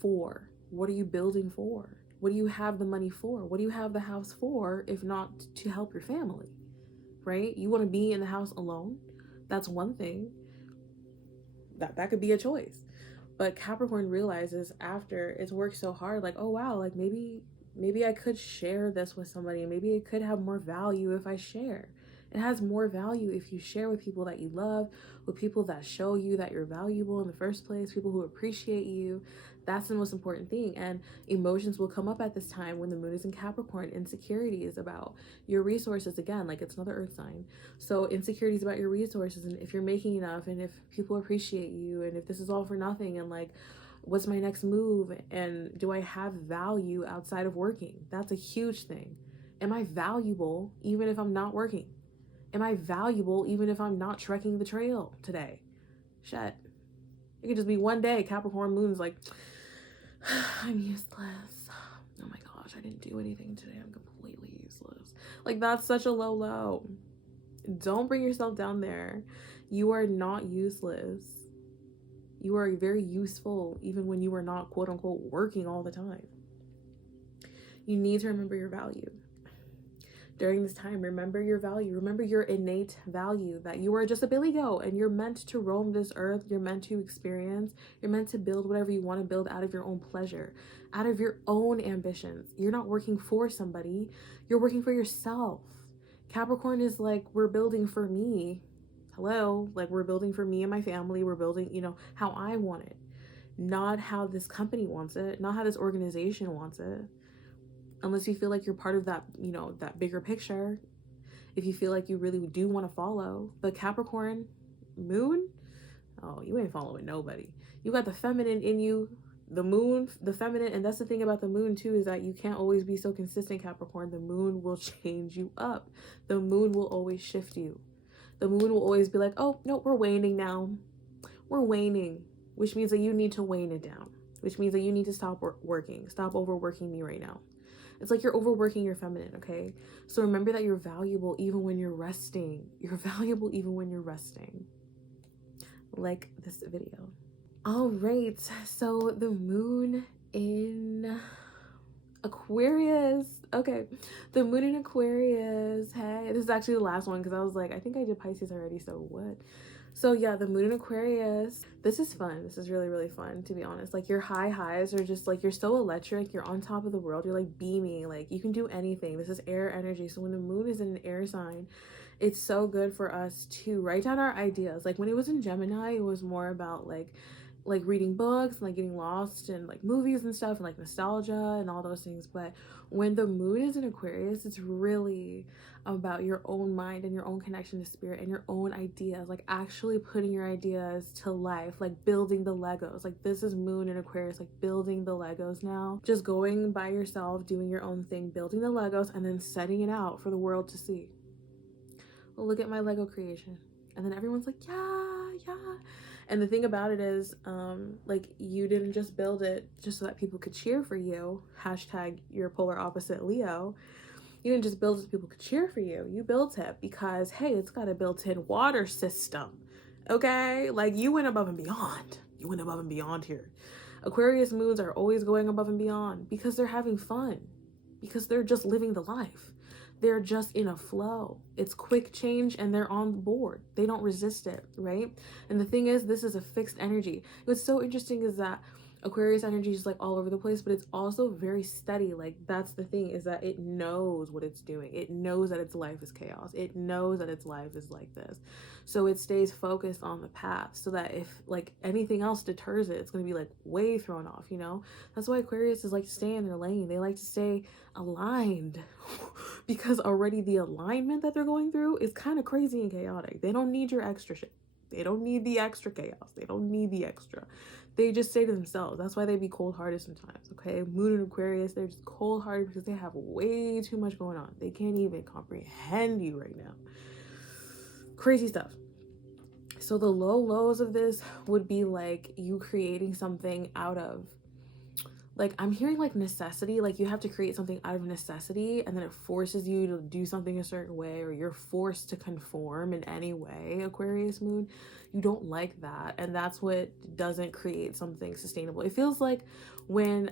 for. What are you building for? What do you have the money for? What do you have the house for, if not to help your family, right? You want to be in the house alone? That's one thing. That could be a choice. But Capricorn realizes after it's worked so hard, like, oh wow, like maybe I could share this with somebody. Maybe it could have more value if I share. It has more value if you share with people that you love, with people that show you that you're valuable in the first place, people who appreciate you. That's the most important thing. And emotions will come up at this time when the moon is in Capricorn. Insecurity is about your resources. Again, like it's another earth sign. So insecurity is about your resources, and if you're making enough, and if people appreciate you, and if this is all for nothing, and like, what's my next move, and do I have value outside of working? That's a huge thing. Am I valuable even if I'm not working? Am I valuable even if I'm not trekking the trail today? Shit. It could just be one day Capricorn moon's like, I'm useless. Oh my gosh, I didn't do anything today. I'm completely useless. Like, that's such a low. Don't bring yourself down there. You are not useless. You are very useful even when you are not, quote unquote, working all the time. You need to remember your value. during this time. Remember your value. Remember your innate value, that you are just a Billy Goat and you're meant to roam this earth. You're meant to experience. You're meant to build whatever you want to build out of your own pleasure, out of your own ambitions. You're not working for somebody. You're working for yourself. Capricorn is like, we're building for me. Hello? Like, we're building for me and my family. We're building, you know, how I want it. Not how this company wants it. Not how this organization wants it. Unless you feel like you're part of that, you know, that bigger picture. If you feel like you really do want to follow. But Capricorn moon, oh, you ain't following nobody. You got the feminine in you, the moon, the feminine. And that's the thing about the moon too, is that you can't always be so consistent, Capricorn. The moon will change you up. The moon will always shift you. The moon will always be like, oh, no, we're waning now. We're waning, which means that you need to wane it down, which means that you need to stop working. Stop overworking me right now. It's like you're overworking your feminine, okay? So remember that you're valuable even when you're resting. You're valuable even when you're resting. Like this video. All right, so the moon in Aquarius. Okay, the moon in Aquarius. Hey, this is actually the last one because I was like, I think I did Pisces already, so what? So yeah, the moon in Aquarius. This is fun. This is really, really fun, to be honest. Like, your highs are just like, you're so electric. You're on top of the world. You're like beaming. Like, you can do anything. This is air energy. So when the moon is in an air sign, it's so good for us to write down our ideas. Like, when it was in Gemini, it was more about like reading books and like getting lost in like movies and stuff and like nostalgia and all those things. But when the moon is in Aquarius, it's really about your own mind and your own connection to spirit and your own ideas, like actually putting your ideas to life, like building the Legos. Like, this is moon in Aquarius, like building the Legos now, just going by yourself, doing your own thing, building the Legos, and then setting it out for the world to see. Well, look at my Lego creation. And then everyone's like, yeah. And the thing about it is, like, you didn't just build it just so that people could cheer for you. Hashtag your polar opposite Leo. You didn't just build it so people could cheer for you. You built it because, hey, it's got a built-in water system. Okay? Like, you went above and beyond. You went above and beyond here. Aquarius moons are always going above and beyond because they're having fun. Because they're just living the life. They're just in a flow. It's quick change and they're on board. They don't resist it, right? And the thing is, this is a fixed energy. What's so interesting is that Aquarius energy is like all over the place, but it's also very steady. Like, that's the thing, is that it knows what it's doing. It knows that its life is chaos. It knows that its life is like this. So it stays focused on the path, so that if like anything else deters it, it's going to be like way thrown off, you know? That's why Aquarius is like to stay in their lane. They like to stay aligned because already the alignment that they're going through is kind of crazy and chaotic. They don't need your extra shit. They don't need the extra chaos. They don't need the extra. They just stay to themselves. That's why they be cold-hearted sometimes, okay? Moon in Aquarius, they're just cold-hearted because they have way too much going on. They can't even comprehend you right now. Crazy stuff. So the lows of this would be like you creating something out of, like, I'm hearing like necessity, like you have to create something out of necessity and then it forces you to do something a certain way, or you're forced to conform in any way, Aquarius moon. You don't like that, and that's what doesn't create something sustainable. It feels like when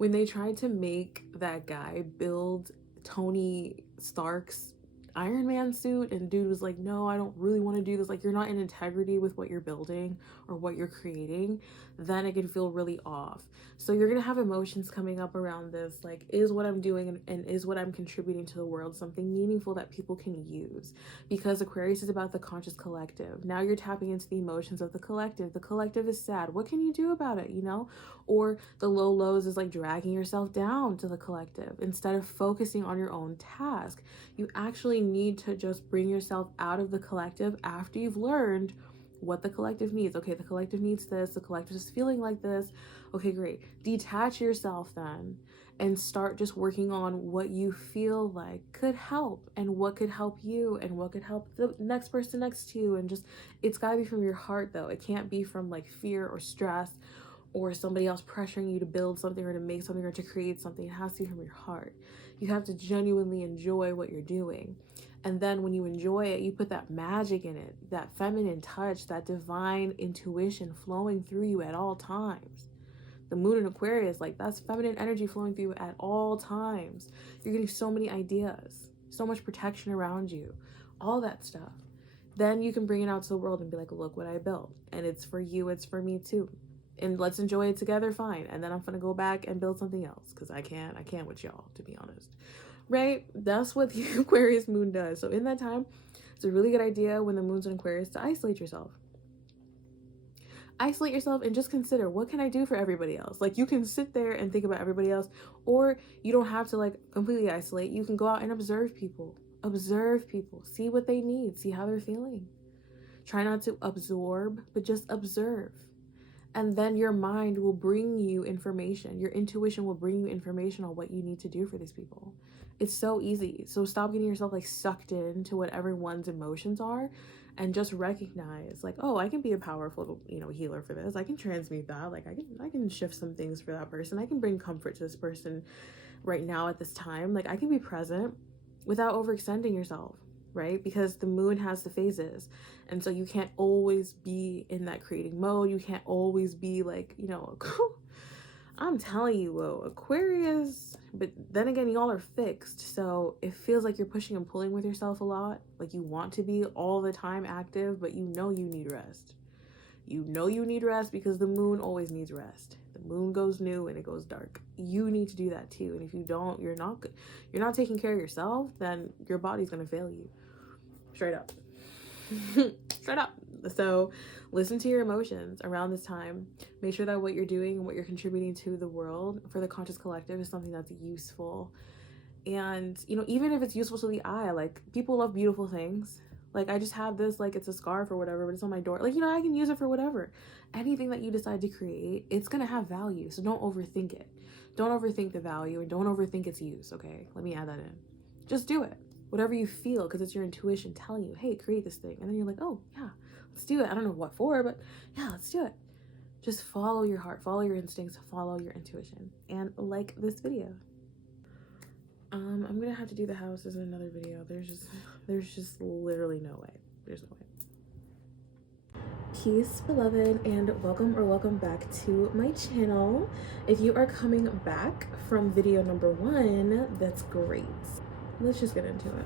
they tried to make that guy build Tony Stark's Iron Man suit and dude was like, no, I don't really want to do this. Like, you're not in integrity with what you're building or what you're creating, then it can feel really off. So you're gonna have emotions coming up around this, like, is what I'm doing and is what I'm contributing to the world something meaningful that people can use? Because Aquarius is about the conscious collective. Now you're tapping into the emotions of the collective. The collective is sad. What can you do about it, you know? Or the lows is like dragging yourself down to the collective instead of focusing on your own task. You actually need to just bring yourself out of the collective after you've learned what the collective needs. Okay, the collective needs this. The collective is feeling like this. Okay, great. Detach yourself then and start just working on what you feel like could help and what could help you and what could help the next person next to you. And just, it's got to be from your heart though. It can't be from like fear or stress or somebody else pressuring you to build something or to make something or to create something. It has to be from your heart. You have to genuinely enjoy what you're doing. And then when you enjoy it, you put that magic in it, that feminine touch, that divine intuition flowing through you at all times. The moon in Aquarius, like, that's feminine energy flowing through you at all times. You're getting so many ideas. so much protection around you, all that stuff. Then you can bring it out to the world and be like, look what I built. And it's for you, it's for me too. And let's enjoy it together, fine. And then I'm gonna go back and build something else because I can't with y'all, to be honest. Right? That's what the Aquarius moon does. So in that time, it's a really good idea when the moon's in Aquarius to isolate yourself. Isolate yourself and just consider, what can I do for everybody else? Like, you can sit there and think about everybody else, or you don't have to like completely isolate. You can go out and observe people, see what they need, see how they're feeling. Try not to absorb, but just observe. And then your mind will bring you information. Your intuition will bring you information on what you need to do for these people. It's so easy. So stop getting yourself like sucked into what everyone's emotions are, and just recognize like, oh, I can be a powerful, healer for this. I can transmute that. Like I can shift some things for that person. I can bring comfort to this person right now at this time. Like I can be present without overextending yourself, right? Because the moon has the phases. And so you can't always be in that creating mode. You can't always be like, I'm telling you, whoa, Aquarius, but then again, y'all are fixed. So it feels like you're pushing and pulling with yourself a lot. Like you want to be all the time active, but you need rest. You need rest because the moon always needs rest. The moon goes new and it goes dark. You need to do that too. And if you don't, you're not taking care of yourself, then your body's going to fail you. Straight up. Straight up. So listen to your emotions around this time. Make sure that what you're doing and what you're contributing to the world for the conscious collective is something that's useful. And, even if it's useful to the eye, like people love beautiful things. Like I just have this, like it's a scarf or whatever, but it's on my door. Like, I can use it for whatever. Anything that you decide to create, it's going to have value. So don't overthink it. Don't overthink the value and don't overthink its use. Okay. Let me add that in. Just do it. Whatever you feel, because it's your intuition telling you, hey, create this thing. And then you're like, oh yeah, let's do it. I don't know what for, but yeah, let's do it. Just follow your heart, follow your instincts, follow your intuition, and like this video. I'm gonna have to do the houses in another video. There's just literally no way. There's no way. Peace, beloved, and welcome back to my channel. If you are coming back from video number 1, that's great. Let's just get into it.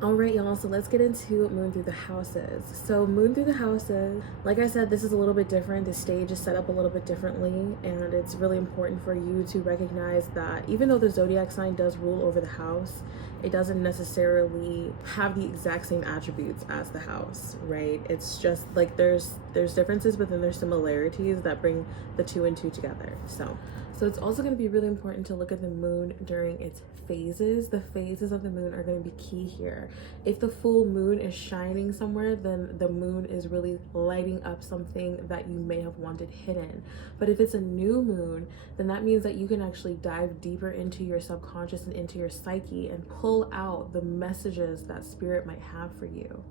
All right, y'all, so let's get into moon through the houses. So moon through the houses, like I said, this is a little bit different. The stage is set up a little bit differently, and it's really important for you to recognize that even though the zodiac sign does rule over the house, it doesn't necessarily have the exact same attributes as the house, right? It's just like there's differences, but then there's similarities that bring the 2 and 2 together. So it's also going to be really important to look at the moon during its phases. The phases of the moon are going to be key here. If the full moon is shining somewhere, then the moon is really lighting up something that you may have wanted hidden. But if it's a new moon, then that means that you can actually dive deeper into your subconscious and into your psyche and pull out the messages that spirit might have for you.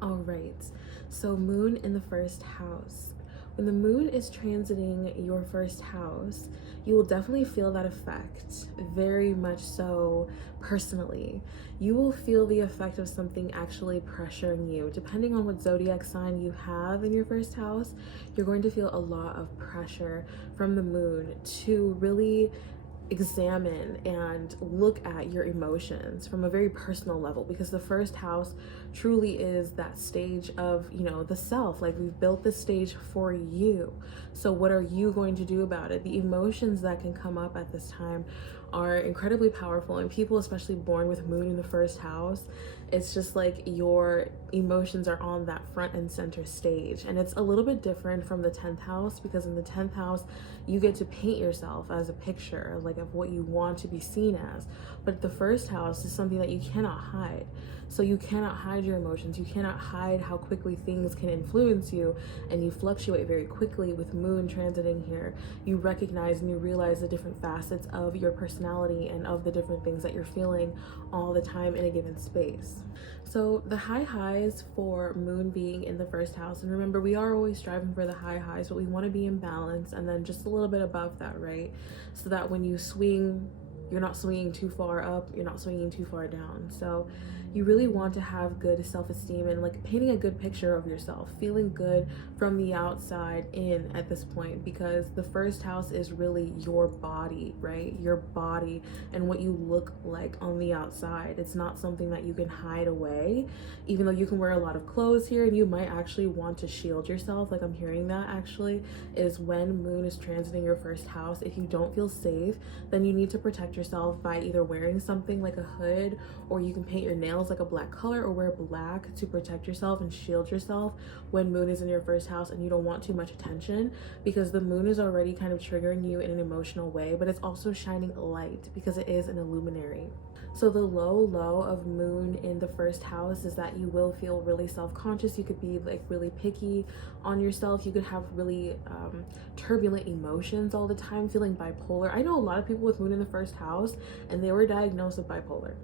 All right, so moon in the first house. When the moon is transiting your first house, you will definitely feel that effect, very much so personally. You will feel the effect of something actually pressuring you. Depending on what zodiac sign you have in your first house, you're going to feel a lot of pressure from the moon to really examine and look at your emotions from a very personal level, because the first house truly is that stage of the self. Like, we've built this stage for you, so what are you going to do about it? The emotions that can come up at this time are incredibly powerful, and people especially born with moon in the first house, it's just like your emotions are on that front and center stage. And it's a little bit different from the 10th house, because in the 10th house you get to paint yourself as a picture like of what you want to be seen as, but the first house is something that you cannot hide. So you cannot hide your emotions, you cannot hide how quickly things can influence you, and you fluctuate very quickly. With moon transiting here, you recognize and you realize the different facets of your personality and of the different things that you're feeling all the time in a given space. So the high highs for moon being in the first house, and remember, we are always striving for the high highs, but we want to be in balance and then just a little bit above that, right? So that when you swing, you're not swinging too far up, you're not swinging too far down. So you really want to have good self-esteem and like painting a good picture of yourself, feeling good from the outside in at this point, because the first house is really your body, right? Your body and what you look like on the outside. It's not something that you can hide away, even though you can wear a lot of clothes here and you might actually want to shield yourself. Like I'm hearing that actually is when moon is transiting your first house. If you don't feel safe, then you need to protect yourself by either wearing something like a hood, or you can paint your nails like a black color or wear black to protect yourself and shield yourself when moon is in your first house and you don't want too much attention, because the moon is already kind of triggering you in an emotional way, but it's also shining light because it is an illuminary. So the low of moon in the first house is that you will feel really self-conscious. You could be like really picky on yourself. You could have really turbulent emotions all the time, feeling bipolar. I know a lot of people with moon in the first house and they were diagnosed with bipolar.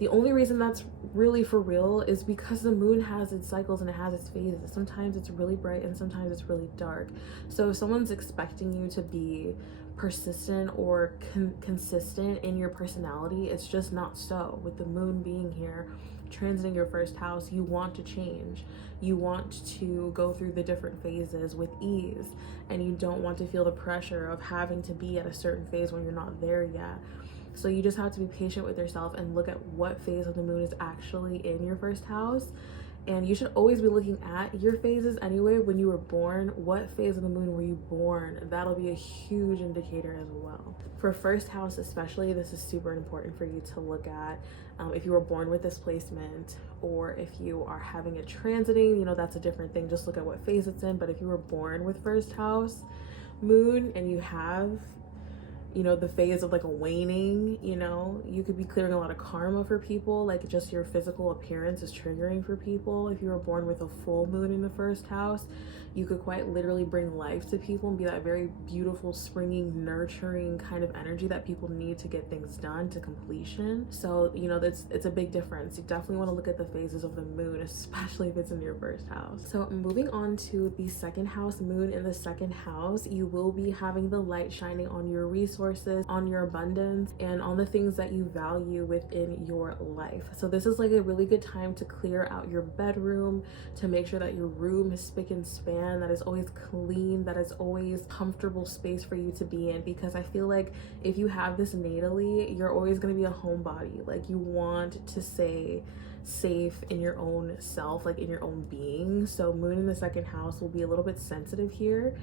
The only reason that's really for real is because the moon has its cycles and it has its phases. Sometimes it's really bright and sometimes it's really dark. So if someone's expecting you to be persistent or consistent in your personality, it's just not so. With the moon being here transiting your first house, you want to change, you want to go through the different phases with ease, and you don't want to feel the pressure of having to be at a certain phase when you're not there yet. So you just have to be patient with yourself and look at what phase of the moon is actually in your first house. And you should always be looking at your phases anyway. When you were born, what phase of the moon were you born? That'll be a huge indicator as well. For first house especially, this is super important for you to look at. If you were born with this placement, or if you are having it transiting, you know, that's a different thing. Just look at what phase it's in. But if you were born with first house moon and you have, you know, the phase of like a waning, you know, you could be clearing a lot of karma for people. Like just your physical appearance is triggering for people. If you were born with a full moon in the first house, you could quite literally bring life to people and be that very beautiful, springing, nurturing kind of energy that people need to get things done to completion. So, you know, it's a big difference. You definitely want to look at the phases of the moon, especially if it's in your first house. So moving on to the second house, moon in the second house, you will be having the light shining on your resources, on your abundance, and on the things that you value within your life. So this is like a really good time to clear out your bedroom, to make sure that your room is spick and span, that is always clean, that is always comfortable space for you to be in. Because I feel like if you have this natally, you're always going to be a homebody. Like you want to stay safe in your own self, like in your own being. So moon in the second house will be a little bit sensitive here,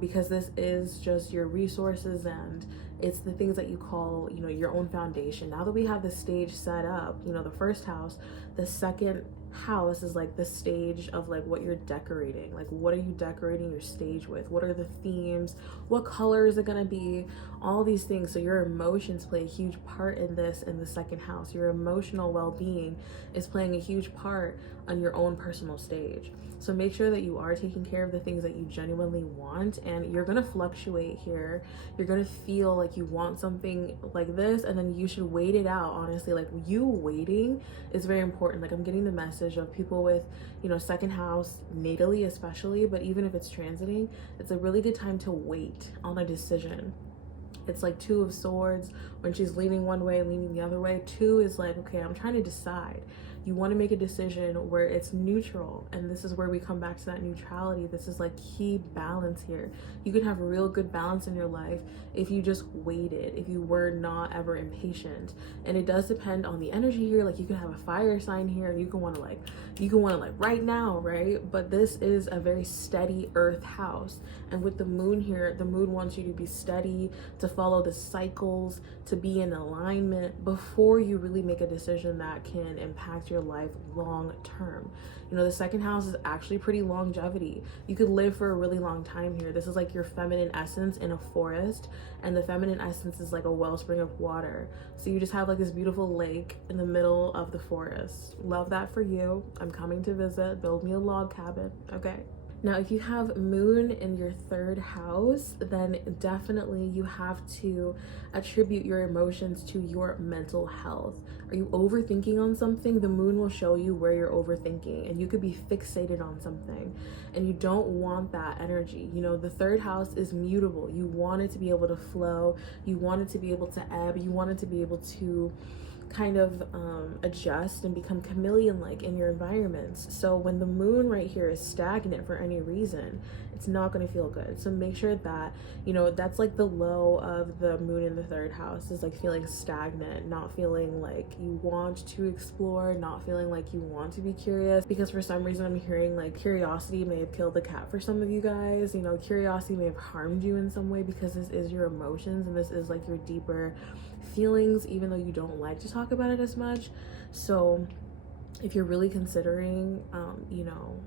because this is just your resources and it's the things that you call, you know, your own foundation. Now that we have the stage set up, you know, the first house, the second house is like the stage of like what you're decorating. Like what are you decorating your stage with? What are the themes? What color is it gonna be? All these things. So your emotions play a huge part in this in the second house. Your emotional well-being is playing a huge part on your own personal stage. So make sure that you are taking care of the things that you genuinely want, and you're gonna fluctuate here. You're gonna feel like you want something like this, and then you should wait it out. Honestly, like you waiting is very important. Like I'm getting the message of people with, you know, second house natally especially, but even if it's transiting, it's a really good time to wait on a decision. It's like Two of Swords when she's leaning one way and leaning the other way. Two is like, okay, I'm trying to decide. You want to make a decision where it's neutral, and this is where we come back to that neutrality. This is like key balance here. You can have real good balance in your life if you just waited, if you were not ever impatient. And it does depend on the energy here. Like you can have a fire sign here and you can want to like right now, right? But this is a very steady earth house, and with the moon here, the moon wants you to be steady, to follow the cycles, to be in alignment before you really make a decision that can impact your life long term. You know, the second house is actually pretty longevity. You could live for a really long time here. This is like your feminine essence in a forest, and the feminine essence is like a wellspring of water. So you just have like this beautiful lake in the middle of the forest. Love that for you. I'm coming to visit. Build me a log cabin. Okay. Now, if you have moon in your third house, then definitely you have to attribute your emotions to your mental health. Are you overthinking on something? The moon will show you where you're overthinking, and you could be fixated on something, and you don't want that energy. You know, the third house is mutable. You want it to be able to flow. You want it to be able to ebb. You want it to be able to kind of adjust and become chameleon-like in your environments. So when the moon right here is stagnant for any reason, it's not going to feel good. So make sure that, you know, that's like the low of the moon in the 3rd house, is like feeling stagnant, not feeling like you want to explore, not feeling like you want to be curious, because for some reason I'm hearing like curiosity may have killed the cat for some of you guys. You know, curiosity may have harmed you in some way, because this is your emotions and this is like your deeper feelings, even though you don't like to talk about it as much. So if you're really considering, you know,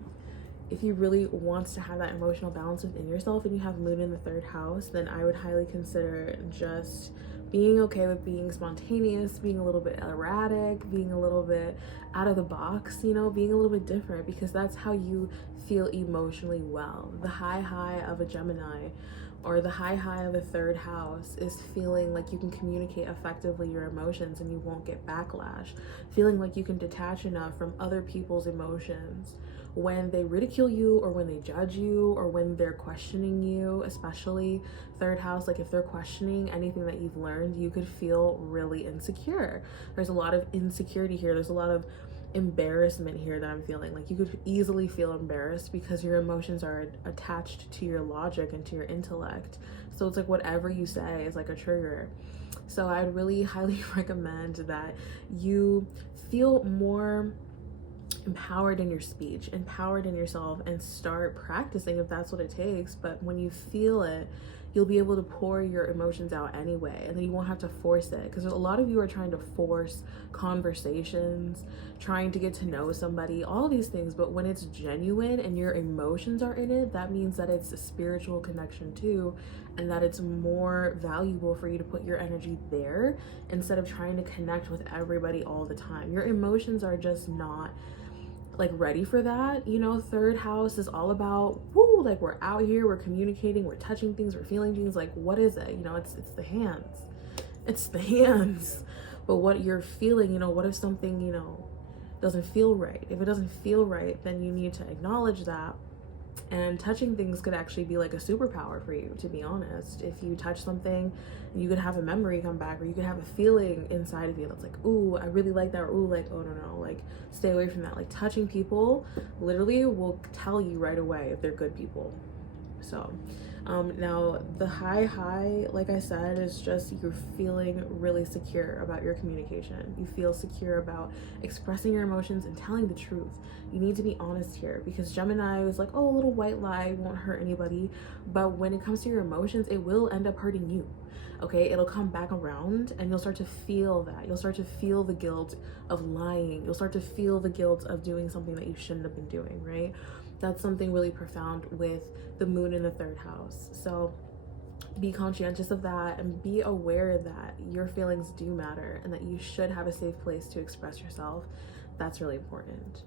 if you really want to have that emotional balance within yourself and you have moon in the 3rd house, then I would highly consider just being okay with being spontaneous, being a little bit erratic, being a little bit out of the box, you know, being a little bit different, because that's how you feel emotionally well. The high of a Gemini or the high of a 3rd house is feeling like you can communicate effectively your emotions and you won't get backlash, feeling like you can detach enough from other people's emotions when they ridicule you or when they judge you or when they're questioning you. Especially 3rd house, like if they're questioning anything that you've learned, you could feel really insecure. There's a lot of insecurity here. There's a lot of embarrassment here that I'm feeling. Like you could easily feel embarrassed because your emotions are attached to your logic and to your intellect. So it's like whatever you say is like a trigger. So I'd really highly recommend that you feel more empowered in your speech, empowered in yourself, and start practicing if that's what it takes. But when you feel it, you'll be able to pour your emotions out anyway, and then you won't have to force it, because a lot of you are trying to force conversations, trying to get to know somebody, all these things. But when it's genuine and your emotions are in it, that means that it's a spiritual connection too, and that it's more valuable for you to put your energy there instead of trying to connect with everybody all the time. Your emotions are just not like ready for that. You know, 3rd house is all about woo, like we're out here, we're communicating, we're touching things, we're feeling things. Like what is it? You know, it's the hands. It's the hands. But what you're feeling, you know, what if something, you know, doesn't feel right? If it doesn't feel right, then you need to acknowledge that. And touching things could actually be like a superpower for you, to be honest. If you touch something, you could have a memory come back, or you could have a feeling inside of you that's like, ooh, I really like that, or ooh, like, oh no, like stay away from that. Like touching people literally will tell you right away if they're good people. So now the high, like I said, is just you're feeling really secure about your communication. You feel secure about expressing your emotions and telling the truth. You need to be honest here, because Gemini is like, oh, a little white lie won't hurt anybody. But when it comes to your emotions, it will end up hurting you. Okay, it'll come back around and you'll start to feel that. You'll start to feel the guilt of lying. You'll start to feel the guilt of doing something that you shouldn't have been doing, right? That's something really profound with the moon in the 3rd house. So be conscientious of that and be aware that your feelings do matter and that you should have a safe place to express yourself. That's really important.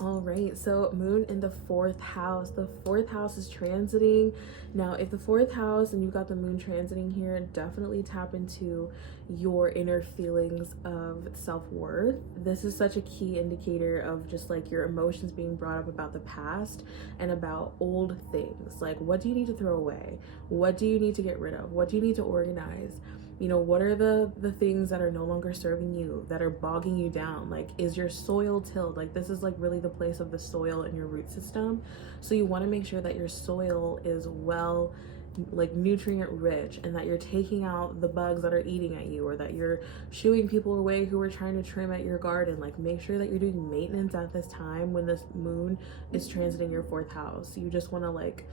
All right, so moon in the 4th house. The 4th house is transiting. Now, if the 4th house and you've got the moon transiting here, definitely tap into your inner feelings of self-worth. This is such a key indicator of just like your emotions being brought up about the past and about old things. Like, what do you need to throw away? What do you need to get rid of? What do you need to organize? You know, what are the things that are no longer serving you, that are bogging you down? Like, is your soil tilled? Like, this is like really the place of the soil in your root system. So you want to make sure that your soil is well, like nutrient rich, and that you're taking out the bugs that are eating at you, or that you're shooing people away who are trying to trim at your garden. Like, make sure that you're doing maintenance at this time when this moon is transiting your 4th house. You just want to like,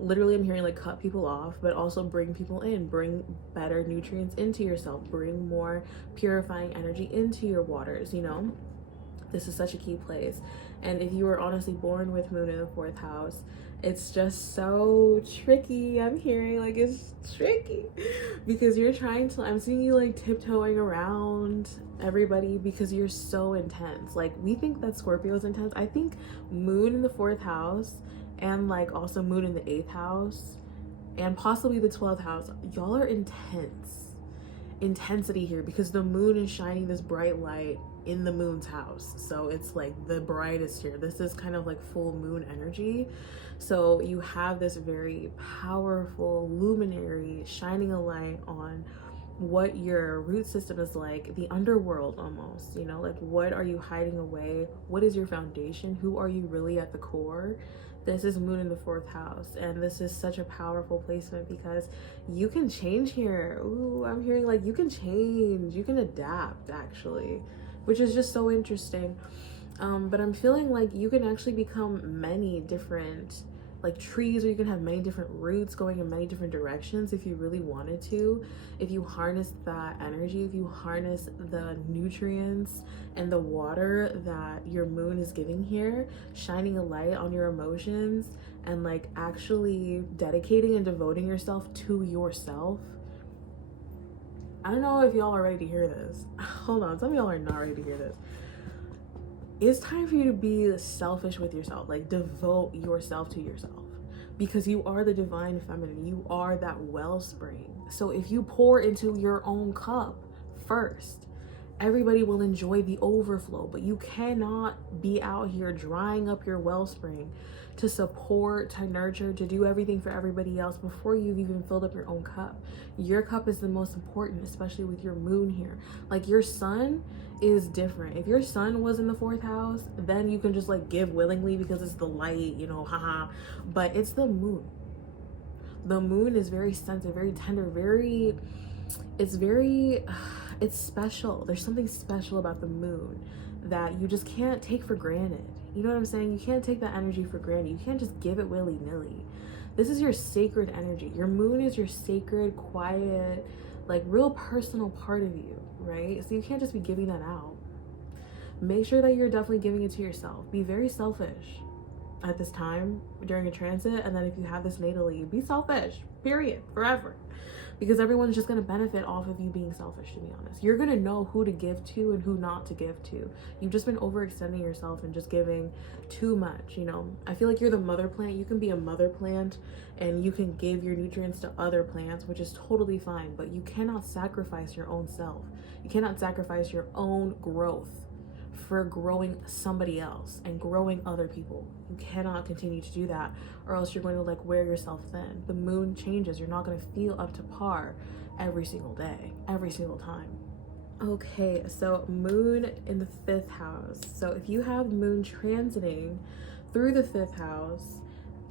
literally I'm hearing like cut people off, but also bring people in, bring better nutrients into yourself, bring more purifying energy into your waters. You know, this is such a key place. And if you were honestly born with moon in the 4th house, it's just so tricky. I'm hearing like it's tricky because you're trying to, I'm seeing you like tiptoeing around everybody because you're so intense. Like, we think that Scorpio is intense. I think moon in the 4th house and like also moon in the 8th house and possibly the 12th house, y'all are intensity here, because the moon is shining this bright light in the moon's house. So it's like the brightest here. This is kind of like full moon energy. So you have this very powerful luminary shining a light on what your root system is like, the underworld almost, you know, like what are you hiding away? What is your foundation? Who are you really at the core? This is moon in the 4th house, and this is such a powerful placement because you can change here. Ooh, I'm hearing like you can change, you can adapt actually, which is just so interesting. But I'm feeling like you can actually become many different like trees, or you can have many different roots going in many different directions if you really wanted to. If you harness that energy, if you harness the nutrients and the water that your moon is giving here, shining a light on your emotions and like actually dedicating and devoting yourself to yourself. I don't know if y'all are ready to hear this. Hold on, some of y'all are not ready to hear this. It's time for you to be selfish with yourself, like devote yourself to yourself, because you are the divine feminine. You are that wellspring. So if you pour into your own cup first, everybody will enjoy the overflow, but you cannot be out here drying up your wellspring to support, to nurture, to do everything for everybody else before you've even filled up your own cup. Your cup is the most important, especially with your moon here. Like your sun is different. If your sun was in the 4th house, then you can just like give willingly because it's the light, you know, haha. But it's the moon. The moon is very sensitive, very tender, it's special. There's something special about the moon that you just can't take for granted. You know what I'm saying? You can't take that energy for granted. You can't just give it willy-nilly. This is your sacred energy. Your moon is your sacred, quiet, like real personal part of you, right? So you can't just be giving that out. Make sure that you're definitely giving it to yourself. Be very selfish at this time during a transit, and then if you have this natally, be selfish, period, forever. Because everyone's just going to benefit off of you being selfish, to be honest. You're going to know who to give to and who not to give to. You've just been overextending yourself and just giving too much, you know. I feel like you're the mother plant. You can be a mother plant and you can give your nutrients to other plants, which is totally fine. But you cannot sacrifice your own self. You cannot sacrifice your own growth for growing somebody else and growing other people. You cannot continue to do that, or else you're going to like wear yourself thin. The moon changes. You're not going to feel up to par every single day, every single time. Okay, so moon in the 5th house. So if you have moon transiting through the 5th house,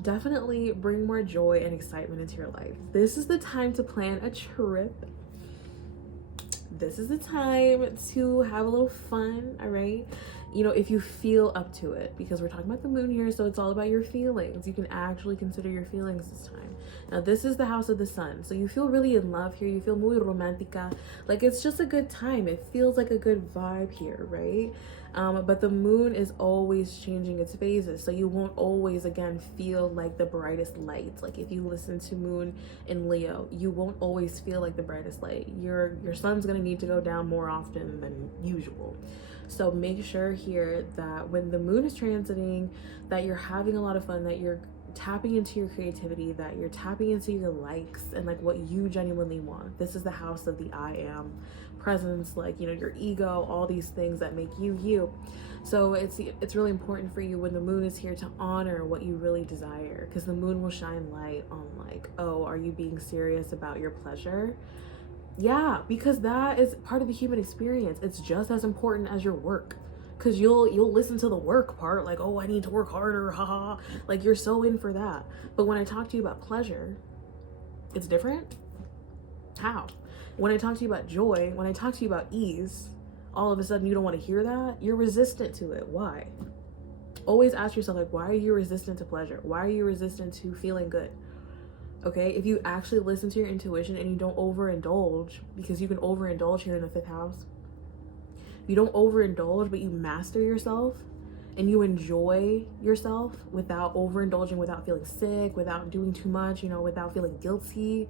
definitely bring more joy and excitement into your life. This is the time to plan a trip. This is the time to have a little fun, all right? You know, if you feel up to it, because we're talking about the moon here, so it's all about your feelings. You can actually consider your feelings this time. Now, this is the house of the sun, so you feel really in love here. You feel muy romantica. Like, it's just a good time. It feels like a good vibe here, right? But the moon is always changing its phases, so you won't always again feel like the brightest lights. Like if you listen to moon in Leo, you won't always feel like the brightest light. Your sun's gonna need to go down more often than usual. So make sure here that when the moon is transiting, that you're having a lot of fun, that you're tapping into your creativity, that you're tapping into your likes and like what you genuinely want. This is the house of the I am presence, like, you know, your ego, all these things that make you you. So it's really important for you when the moon is here to honor what you really desire, because the moon will shine light on like, oh, are you being serious about your pleasure? Yeah, because that is part of the human experience. It's just as important as your work, because you'll listen to the work part like, oh, I need to work harder, haha, like you're so in for that. But when I talk to you about pleasure, it's different. How? When I talk to you about joy, when I talk to you about ease, all of a sudden you don't want to hear that. You're resistant to it. Why? Always ask yourself, like, why are you resistant to pleasure? Why are you resistant to feeling good? Okay, if you actually listen to your intuition and you don't overindulge, because you can overindulge here in the 5th house. You don't overindulge, but you master yourself and you enjoy yourself without overindulging, without feeling sick, without doing too much, you know, without feeling guilty,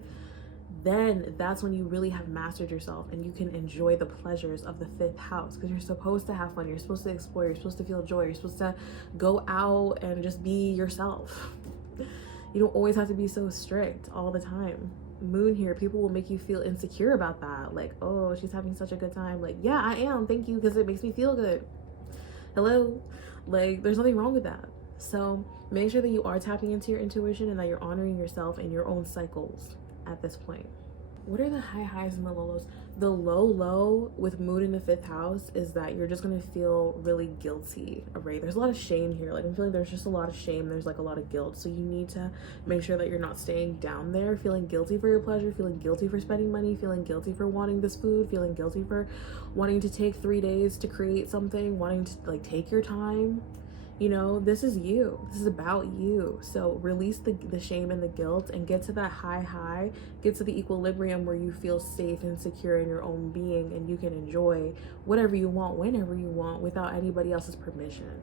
then that's when you really have mastered yourself and you can enjoy the pleasures of the 5th house, because you're supposed to have fun, you're supposed to explore, you're supposed to feel joy, you're supposed to go out and just be yourself. You don't always have to be so strict all the time. Moon here, people will make you feel insecure about that, like, oh, she's having such a good time. Like, yeah, I am, thank you, because it makes me feel good. Hello, like, there's nothing wrong with that. So make sure that you are tapping into your intuition and that you're honoring yourself and your own cycles at this point. what are the high highs and the low lows? The low with moon in the 5th house is that you're just gonna feel really guilty, right? There's a lot of shame here. Like, I'm feeling there's just a lot of shame. There's like a lot of guilt. So you need to make sure that you're not staying down there, feeling guilty for your pleasure, feeling guilty for spending money, feeling guilty for wanting this food, feeling guilty for wanting to take 3 days to create something, wanting to like take your time. You know, this is you. This is about you. So release the shame and the guilt and get to that high, get to the equilibrium where you feel safe and secure in your own being and you can enjoy whatever you want, whenever you want, without anybody else's permission.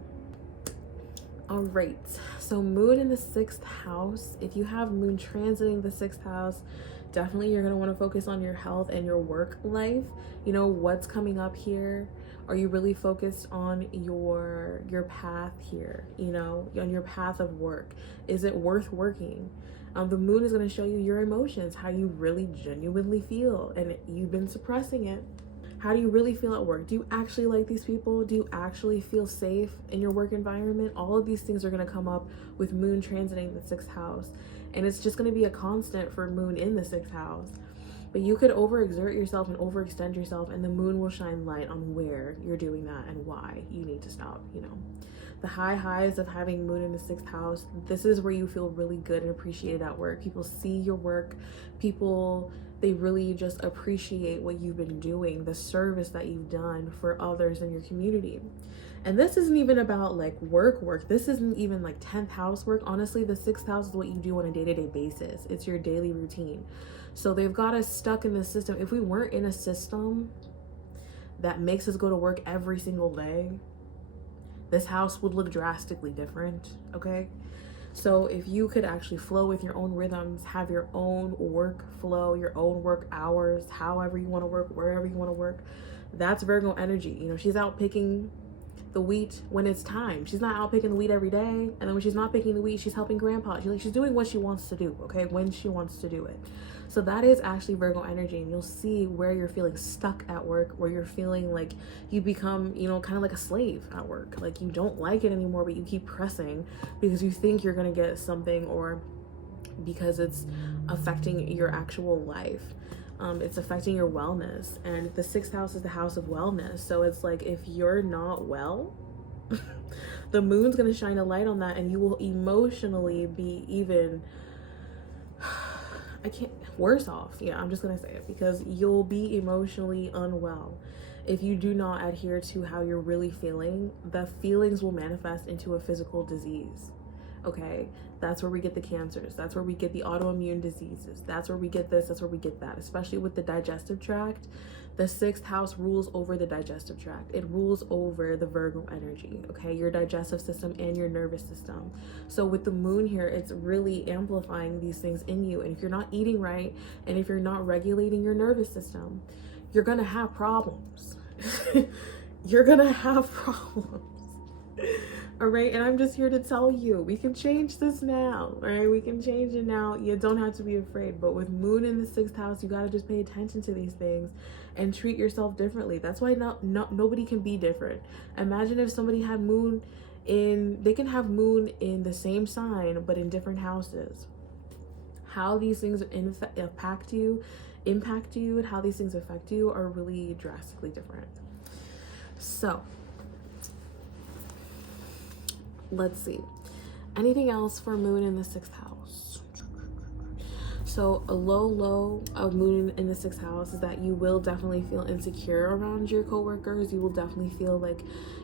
All right, so moon in the 6th house. If you have moon transiting the 6th house, definitely you're going to want to focus on your health and your work life. You know, what's coming up here? Are you really focused on your path here, you know, on your path of work? Is it worth working? The moon is going to show you your emotions, how you really genuinely feel, and you've been suppressing it. How do you really feel at work? Do you actually like these people? Do you actually feel safe in your work environment? All of these things are going to come up with moon transiting the 6th house, and it's just going to be a constant for moon in the 6th house. But you could overexert yourself and overextend yourself, and the moon will shine light on where you're doing that and why you need to stop, you know. The high highs of having moon in the 6th house, this is where you feel really good and appreciated at work. People see your work. People, they really just appreciate what you've been doing, the service that you've done for others in your community. And this isn't even about like work. This isn't even like 10th house work. Honestly, the 6th house is what you do on a day-to-day basis. It's your daily routine. So they've got us stuck in the system. If we weren't in a system that makes us go to work every single day, this house would look drastically different, okay? So if you could actually flow with your own rhythms, have your own work flow, your own work hours, however you want to work, wherever you want to work, that's Virgo energy. You know, she's out picking the wheat when it's time. She's not out picking the wheat every day. And then when she's not picking the wheat, she's helping grandpa. She's doing what she wants to do, okay? When she wants to do it. So that is actually Virgo energy. And you'll see where you're feeling stuck at work, where you're feeling like you become, you know, kind of like a slave at work. Like you don't like it anymore, but you keep pressing because you think you're going to get something, or because it's affecting your actual life. It's affecting your wellness, and the 6th house is the house of wellness. So it's like, if you're not well, the moon's going to shine a light on that, and you will emotionally be even worse off. Yeah, I'm just going to say it, because you'll be emotionally unwell. If you do not adhere to how you're really feeling, the feelings will manifest into a physical disease. Okay, that's where we get the cancers. That's where we get the autoimmune diseases. That's where we get this. That's where we get that, especially with the digestive tract. The 6th house rules over the digestive tract. It rules over the Virgo energy, okay? Your digestive system and your nervous system. So with the moon here, it's really amplifying these things in you. And if you're not eating right, and if you're not regulating your nervous system, you're gonna have problems. You're gonna have problems. All right, and I'm just here to tell you, we can change this now. All right, we can change it now. You don't have to be afraid. But with moon in the 6th house, you got to just pay attention to these things and treat yourself differently. That's why nobody can be different. Imagine if somebody had moon in, they can have moon in the same sign but in different houses. How these things impact you, and how these things affect you are really drastically different. So let's see, anything else for moon in the 6th house? So a low of moon in the 6th house is that you will definitely feel insecure around your coworkers. You will definitely feel like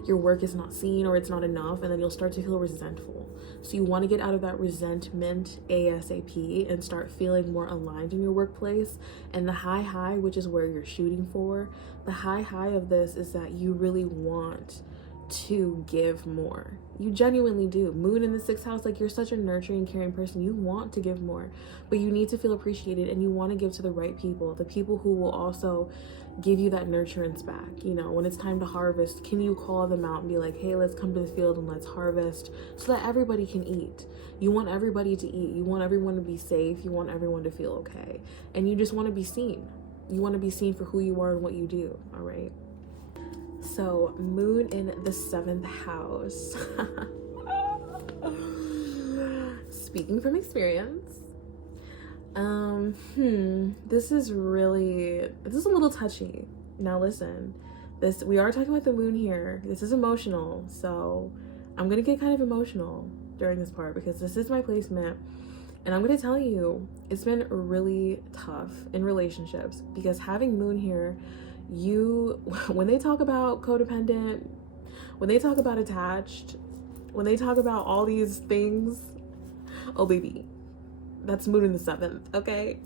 your work is not seen, or it's not enough, and then you'll start to feel resentful. So you want to get out of that resentment ASAP and start feeling more aligned in your workplace. And the high, which is where you're shooting for, the high of this is that you really want to give more. You genuinely do. Moon in the 6th house, like, you're such a nurturing, caring person. You want to give more, but you need to feel appreciated, and you want to give to the right people, the people who will also give you that nurturance back. You know, when it's time to harvest, can you call them out and be like, hey, let's come to the field and let's harvest, so that everybody can eat. You want everybody to eat. You want everyone to be safe. You want everyone to feel okay, and you just want to be seen. You want to be seen for who you are and what you do. All right. So moon in the 7th house. Speaking from experience, This is a little touchy. Now listen, we are talking about the moon here. This is emotional, so I'm gonna get kind of emotional during this part because this is my placement. And I'm gonna tell you, it's been really tough in relationships because having moon here, when they talk about codependent, when they talk about attached, when they talk about all these things, oh baby, that's moon in the 7th, okay?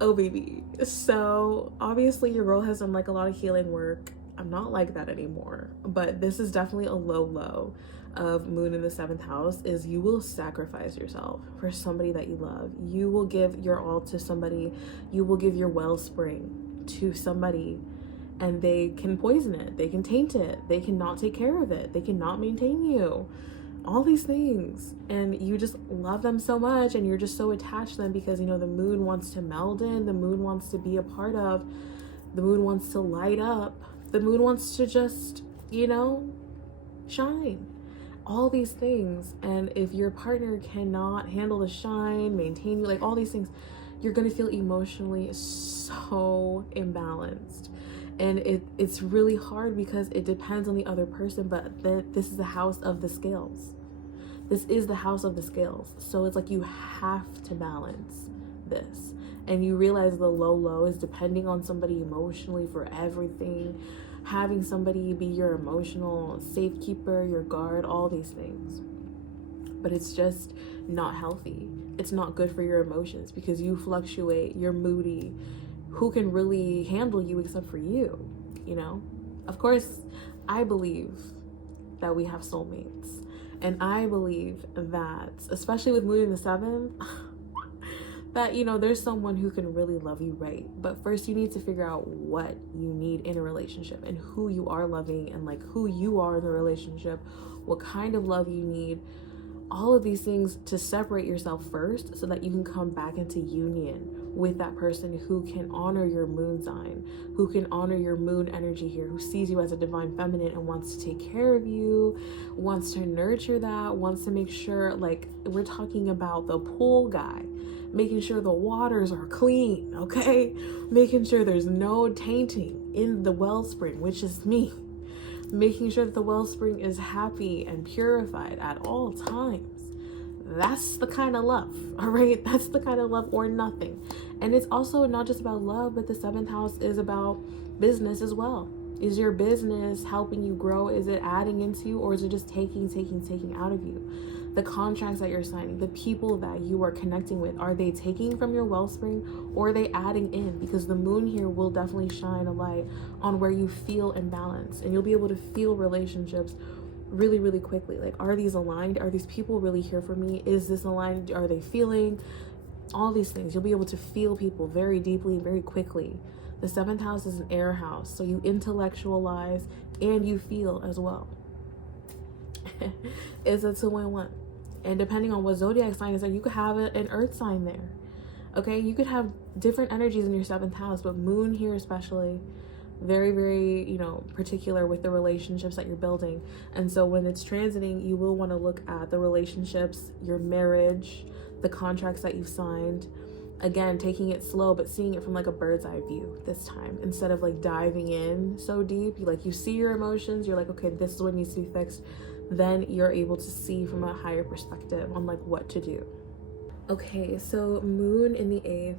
Oh baby. So obviously your girl has done like a lot of healing work. I'm not like that anymore, but this is definitely a low of moon in the 7th house. Is you will sacrifice yourself for somebody that you love. You will give your all to somebody. You will give your wellspring to somebody, and they can poison it, they can taint it, they cannot take care of it, they cannot maintain you, all these things, and you just love them so much and you're just so attached to them because the moon wants to meld in, the moon wants to be a part of, the moon wants to light up, the moon wants to just shine, all these things. And if your partner cannot handle the shine, maintain you, like all these things, you're gonna feel emotionally so imbalanced. And it's really hard because it depends on the other person, but this is the house of the scales. This is the house of the scales. So it's like you have to balance this. And you realize the low is depending on somebody emotionally for everything. Having somebody be your emotional safekeeper, your guard, all these things. But it's just not healthy. It's not good for your emotions because you fluctuate, you're moody. Who can really handle you except for you, Of course, I believe that we have soulmates. And I believe that, especially with moon in the 7th, that, there's someone who can really love you right. But first you need to figure out what you need in a relationship and who you are loving and like who you are in the relationship, what kind of love you need. All of these things to separate yourself first so that you can come back into union with that person who can honor your moon sign, who can honor your moon energy here, who sees you as a divine feminine and wants to take care of you, wants to nurture that, wants to make sure, like we're talking about the pool guy, making sure the waters are clean, okay? Making sure there's no tainting in the wellspring, which is me. Making sure that the wellspring is happy and purified at all times. That's the kind of love, all right? That's the kind of love or nothing. And it's also not just about love, but the 7th house is about business as well. Is your business helping you grow? Is it adding into you, or is it just taking out of you? The contracts that you're signing, the people that you are connecting with, are they taking from your wellspring or are they adding in? Because the moon here will definitely shine a light on where you feel imbalanced, and you'll be able to feel relationships really quickly. Like, are these aligned? Are these people really here for me? Is this aligned? Are they feeling? All these things. You'll be able to feel people very deeply, very quickly. The 7th house is an air house, so you intellectualize and you feel as well. It's a 2-in-1. And depending on what zodiac sign is there, you could have an earth sign there. Okay, you could have different energies in your 7th house, but moon here especially, very particular with the relationships that you're building. And so when it's transiting, you will want to look at the relationships, your marriage, the contracts that you've signed. Again, taking it slow, but seeing it from like a bird's eye view this time, instead of like diving in so deep. You see your emotions, you're like, okay, this is what needs to be fixed. Then you're able to see from a higher perspective on like what to do. Okay, so moon in the 8th.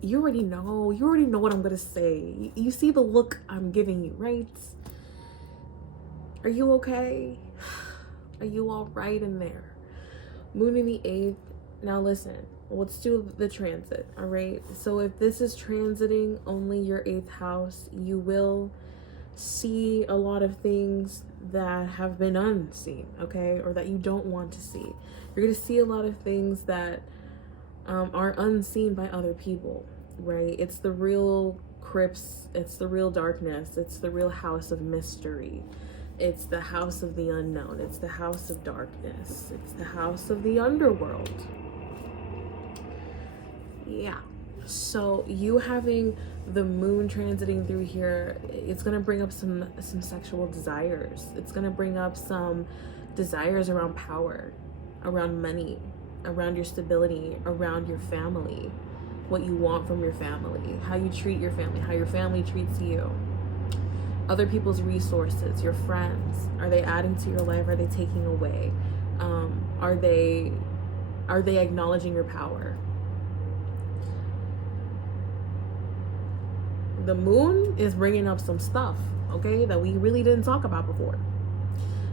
You already know what I'm gonna say. You see the look I'm giving you, right? Are you okay? Are you all right in there? Moon in the 8th. Now listen, let's do the transit, all right? So if this is transiting only your 8th house, you will see a lot of things that have been unseen, okay? Or that you don't want to see. You're gonna see a lot of things that are unseen by other people, right? It's the real crypts, it's the real darkness, it's the real house of mystery. It's the house of the unknown. It's the house of darkness. It's the house of the underworld. Yeah. So you having the moon transiting through here, it's going to bring up some sexual desires. It's going to bring up some desires around power. around money, around your stability, around your family, what you want from your family, how you treat your family, how your family treats you, other people's resources, your friends. Are they adding to your life? Are they taking away? Are they acknowledging your power? The moon is bringing up some stuff, okay, that we really didn't talk about before.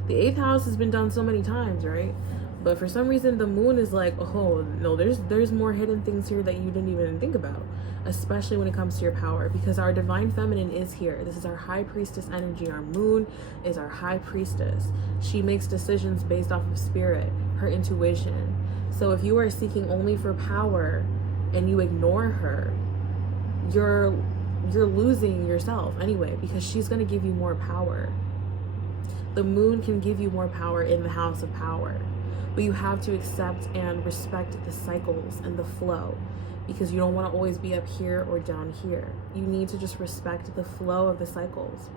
The 8th house has been done so many times, right? But for some reason, the moon is like, oh no, there's more hidden things here that you didn't even think about, especially when it comes to your power, because our divine feminine is here. This is our high priestess energy. Our moon is our high priestess. She makes decisions based off of spirit, her intuition. So if you are seeking only for power and you ignore her, you're losing yourself anyway, because she's going to give you more power. The moon can give you more power in the house of power, but you have to accept and respect the cycles and the flow, because you don't want to always be up here or down here. You need to just respect the flow of the cycles,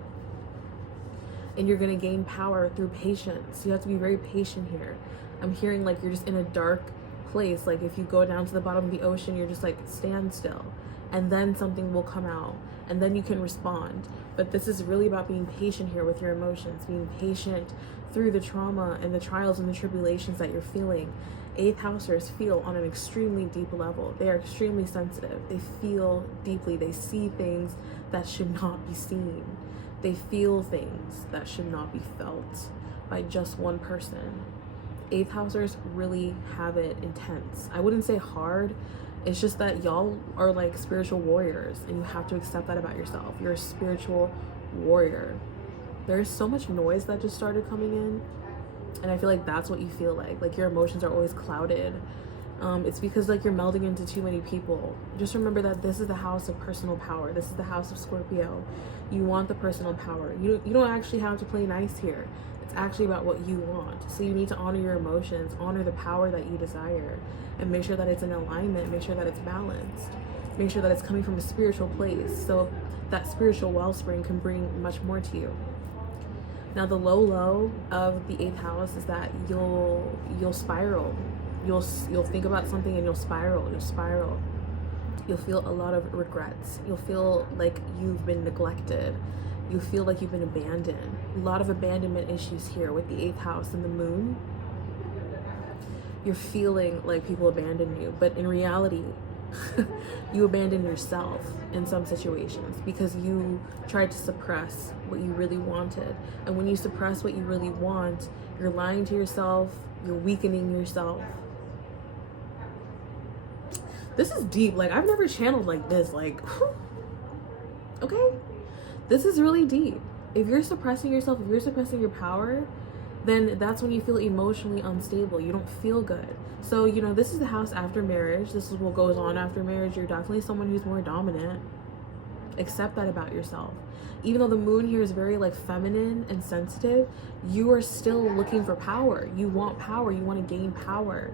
and you're going to gain power through patience. You have to be very patient here. I'm hearing like you're just in a dark place. Like if you go down to the bottom of the ocean, you're just like stand still, and then something will come out, and then you can respond. But this is really about being patient here with your emotions, being patient through the trauma and the trials and the tribulations that you're feeling. 8th housers feel on an extremely deep level. They are extremely sensitive. They feel deeply. They see things that should not be seen. They feel things that should not be felt by just one person. 8th housers really have it intense. I wouldn't say hard. It's just that y'all are like spiritual warriors, and you have to accept that about yourself. You're a spiritual warrior. There's so much noise that just started coming in, and I feel like that's what you feel like your emotions are always clouded. It's because like you're melding into too many people. Just remember that this is the house of personal power. This is the house of Scorpio. You want the personal power. You don't actually have to play nice here. It's actually about what you want. So you need to honor your emotions, honor the power that you desire, and make sure that it's in alignment, make sure that it's balanced, make sure that it's coming from a spiritual place, so that spiritual wellspring can bring much more to you. Now the low of the 8th house is that you'll spiral. You'll think about something and you'll spiral. You'll feel a lot of regrets. You'll feel like you've been neglected. You feel like you've been abandoned. A lot of abandonment issues here with the 8th house and the moon. You're feeling like people abandon you, but in reality, you abandon yourself in some situations because you tried to suppress what you really wanted. And when you suppress what you really want, you're lying to yourself, you're weakening yourself. This is deep. Like, I've never channeled like this. Like, okay? This is really deep. If you're suppressing yourself, if you're suppressing your power, then that's when you feel emotionally unstable. You don't feel good. So, you know, this is the house after marriage. This is what goes on after marriage. You're definitely someone who's more dominant. Accept that about yourself. Even though the moon here is very like feminine and sensitive, you are still looking for power. You want power. You want to gain power.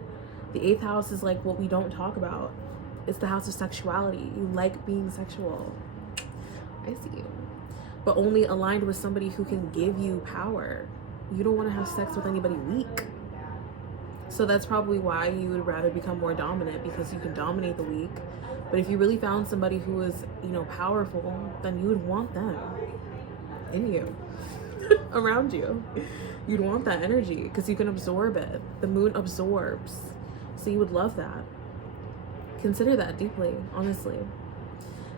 The 8th house is like what we don't talk about. It's the house of sexuality. You like being sexual. I see you. But only aligned with somebody who can give you power. You don't want to have sex with anybody weak. So that's probably why you would rather become more dominant, because you can dominate the weak. But if you really found somebody who is, you know, powerful, then you would want them in you, around you. You'd want that energy because you can absorb it. The moon absorbs. So you would love that. Consider that deeply, honestly.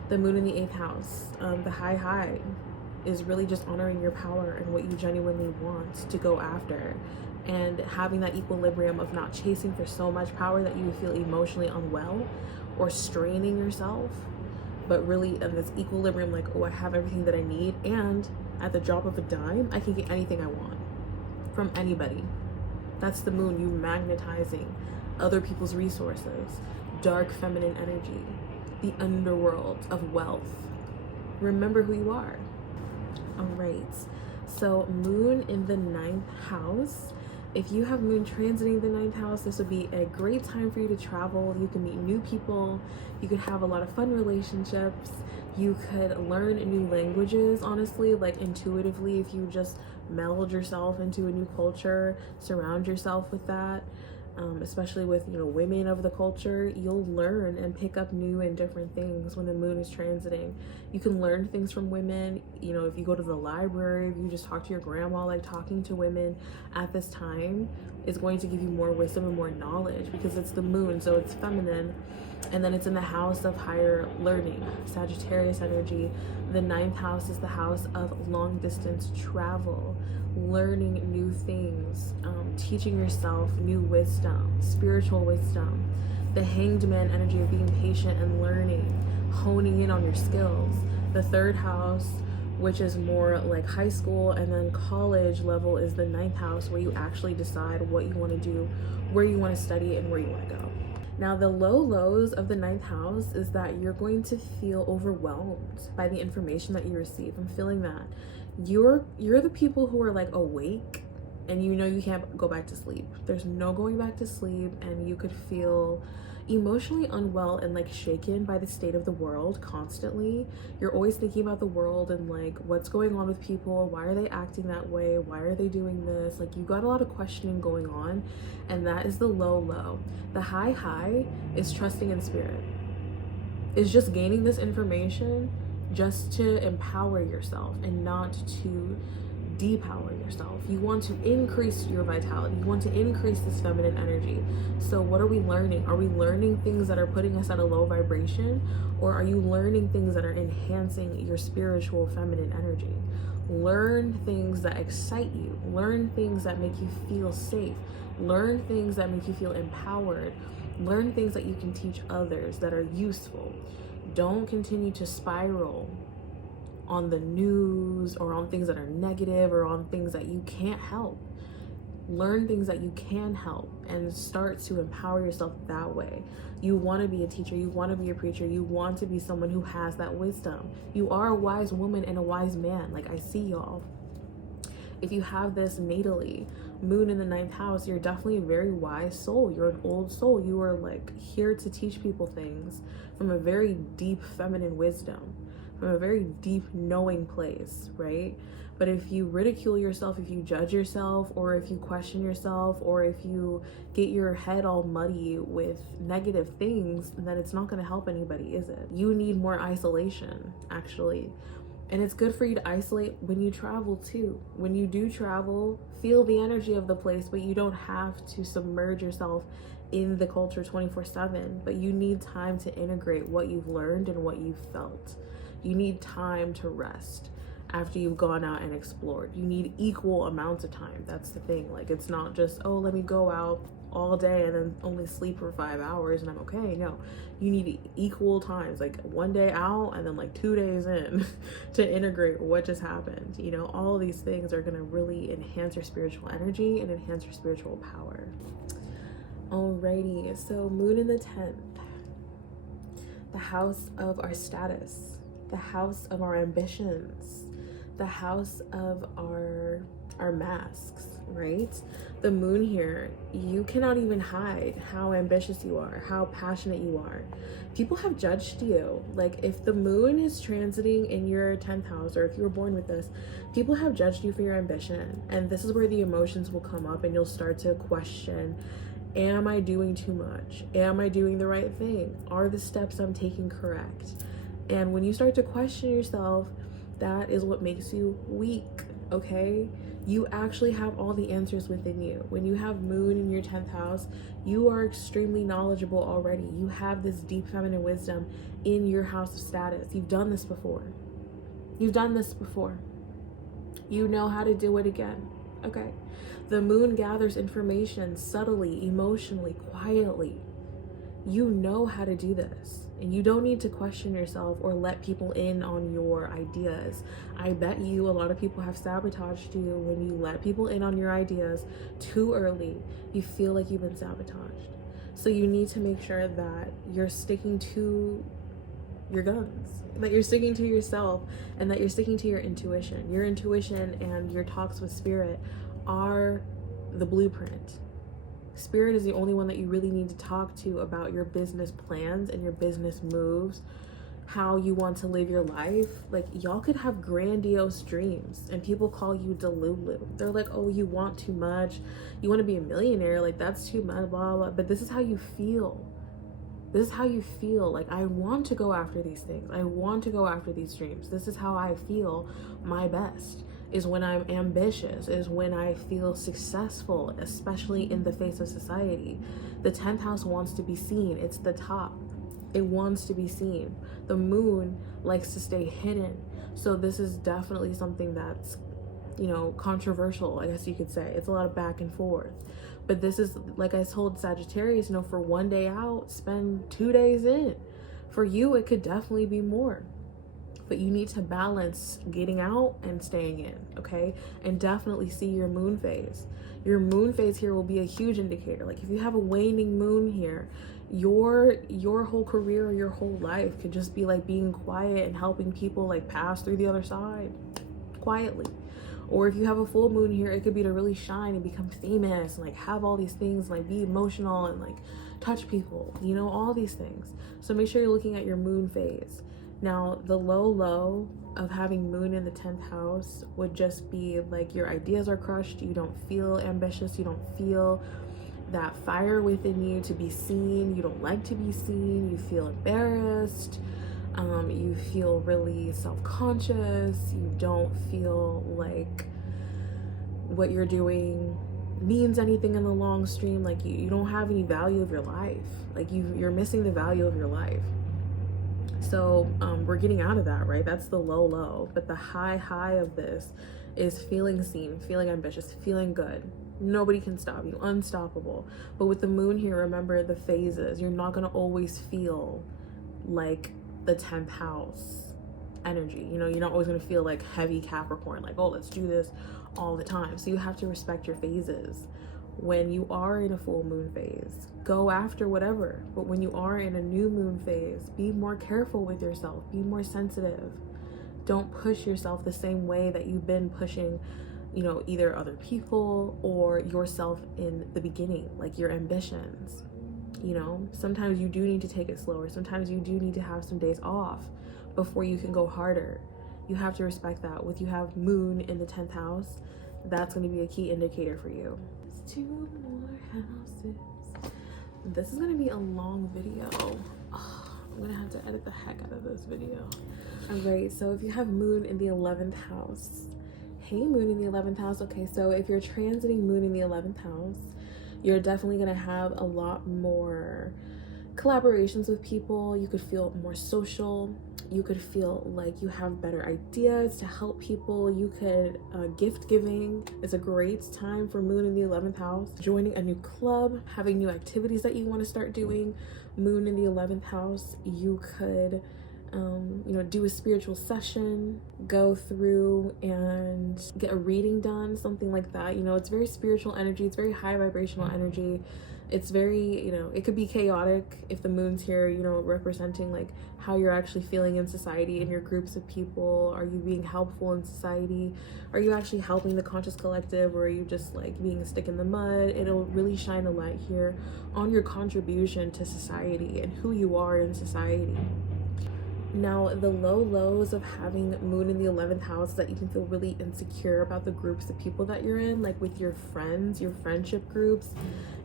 The moon in the 8th house, the high is really just honoring your power and what you genuinely want to go after, and having that equilibrium of not chasing for so much power that you feel emotionally unwell or straining yourself, but really in this equilibrium, like, oh, I have everything that I need, and at the drop of a dime I can get anything I want from anybody. That's the moon, you magnetizing other people's resources, dark feminine energy, the underworld of wealth. Remember who you are. All right, so moon in the 9th house. If you have moon transiting the 9th house, this would be a great time for you to travel. You can meet new people. You could have a lot of fun relationships. You could learn new languages, honestly, like intuitively, if you just meld yourself into a new culture, surround yourself with that. especially with, you know, women of the culture. You'll learn and pick up new and different things when the moon is transiting. You can learn things from women. You know, if you go to the library, if you just talk to your grandma, like talking to women at this time is going to give you more wisdom and more knowledge, because it's the moon, so it's feminine. And then it's in the house of higher learning, Sagittarius energy. The 9th house is the house of long distance travel, learning new things, teaching yourself new wisdom, spiritual wisdom. The Hanged Man energy of being patient and learning, honing in on your skills. The 3rd house, which is more like high school and then college level, is the 9th house, where you actually decide what you want to do, where you want to study, and where you want to go. Now, the lows of the 9th house is that you're going to feel overwhelmed by the information that you receive. I'm feeling that you're the people who are like awake, and you know you can't go back to sleep. There's no going back to sleep, and you could feel emotionally unwell and like shaken by the state of the world constantly. You're always thinking about the world and like what's going on with people, why are they acting that way, why are they doing this. Like, you got a lot of questioning going on, and that is the low. The high is trusting in spirit. It's just gaining this information just to empower yourself and not to depower yourself. You want to increase your vitality. You want to increase this feminine energy. So what are we learning? Are we learning things that are putting us at a low vibration, or are you learning things that are enhancing your spiritual feminine energy? Learn things that excite you. Learn things that make you feel safe. Learn things that make you feel empowered. Learn things that you can teach others that are useful. Don't continue to spiral on the news or on things that are negative or on things that you can't help. Learn things that you can help and start to empower yourself that way. You want to be a teacher, you want to be a preacher, you want to be someone who has that wisdom. You are a wise woman and a wise man. Like, I see y'all. If you have this natally, moon in the 9th house, you're definitely a very wise soul. You're an old soul. You are like here to teach people things from a very deep feminine wisdom, from a very deep knowing place, right? But if you ridicule yourself, if you judge yourself, or if you question yourself, or if you get your head all muddy with negative things, then it's not going to help anybody, is it? You need more isolation, actually. And it's good for you to isolate when you travel too. When you do travel, feel the energy of the place, but you don't have to submerge yourself in the culture 24/7. But you need time to integrate what you've learned and what you've felt. You need time to rest after you've gone out and explored. You need equal amounts of time. That's the thing. Like, it's not just, oh, let me go out all day and then only sleep for 5 hours and I'm okay. No, you need equal times, like 1 day out and then like 2 days in to integrate what just happened. You know, all of these things are going to really enhance your spiritual energy and enhance your spiritual power. Alrighty, so moon in the 10th, the house of our status, the house of our ambitions, the house of our masks, right? The moon here, you cannot even hide how ambitious you are, how passionate you are. People have judged you. Like, if the moon is transiting in your 10th house, or if you were born with this, people have judged you for your ambition. And this is where the emotions will come up and you'll start to question, am I doing too much? Am I doing the right thing? Are the steps I'm taking correct? And when you start to question yourself, that is what makes you weak, okay? You actually have all the answers within you. When you have moon in your 10th house, you are extremely knowledgeable already. You have this deep feminine wisdom in your house of status. You've done this before. You've done this before. You know how to do it again, okay? The moon gathers information subtly, emotionally, quietly. You know how to do this. And you don't need to question yourself or let people in on your ideas. I bet you a lot of people have sabotaged you when you let people in on your ideas too early. You feel like you've been sabotaged. So you need to make sure that you're sticking to your guns, that you're sticking to yourself, and that you're sticking to your intuition. Your intuition and your talks with spirit are the blueprint. Spirit is the only one that you really need to talk to about your business plans and your business moves how you want to live your life, like y'all could have grandiose dreams and people call you delulu. They're like, oh, you want too much, you want to be a millionaire, like that's too much, blah blah. But this is how you feel. This is how you feel. Like, I want to go after these things, I want to go after these dreams. This is how I feel my best, is when I'm ambitious, is when I feel successful, especially in the face of society. The 10th house wants to be seen. It's the top. It wants to be seen. The moon likes to stay hidden. So this is definitely something that's, you know, controversial, I guess you could say. It's a lot of back and forth. But this is, like I told Sagittarius, you know, for one day out, spend 2 days in. For you, it could definitely be more. But you need to balance getting out and staying in, okay? And definitely see your moon phase. Your moon phase here will be a huge indicator. Like if you have a waning moon here, your whole career or your whole life could just be like being quiet and helping people like pass through the other side quietly. Or if you have a full moon here, it could be to really shine and become famous and like have all these things, like be emotional and like touch people, you know, all these things. So make sure you're looking at your moon phase. Now, the low of having moon in the 10th house would just be like your ideas are crushed. You don't feel ambitious. You don't feel that fire within you to be seen. You don't like to be seen. You feel embarrassed. You feel really self-conscious. You don't feel like what you're doing means anything in the long stream. Like you don't have any value of your life. Like you're missing the value of your life. So we're getting out of that, right? That's the low. But the high of this is feeling seen, feeling ambitious, feeling good. Nobody can stop you, unstoppable. But with the moon here, remember the phases. You're not going to always feel like the 10th house energy. You know, you're not always going to feel like heavy Capricorn, like, oh, let's do this all the time. So you have to respect your phases. When you are in a full moon phase, go after whatever. But when you are in a new moon phase, be more careful with yourself, be more sensitive. Don't push yourself the same way that you've been pushing, you know, either other people or yourself in the beginning, like your ambitions. You know, sometimes you do need to take it slower. Sometimes you do need to have some days off before you can go harder. You have to respect that. With you have moon in the 10th house, that's going to be a key indicator for you. 2 more houses. This is going to be a long video. Oh, I'm going to have to edit the heck out of this video. Alright, so if you have moon in the 11th house, hey, moon in the 11th house. Okay, so if you're transiting moon in the 11th house, you're definitely going to have a lot more collaborations with people. You could feel more social. You could feel like you have better ideas to help people. You could gift giving is a great time for moon in the 11th house. Joining a new club, having new activities that you want to start doing. Moon in the 11th house, you could you know, do a spiritual session, go through and get a reading done, something like that. You know, it's very spiritual energy. It's very high vibrational energy. It's very, you know, it could be chaotic if the moon's here, you know, representing like how you're actually feeling in society, in your groups of people. Are you being helpful in society? Are you actually helping the conscious collective, or are you just like being a stick in the mud? It'll really shine a light here on your contribution to society and who you are in society. Now, the lows of having moon in the 11th house is that you can feel really insecure about the groups of people that you're in, like with your friends, your friendship groups.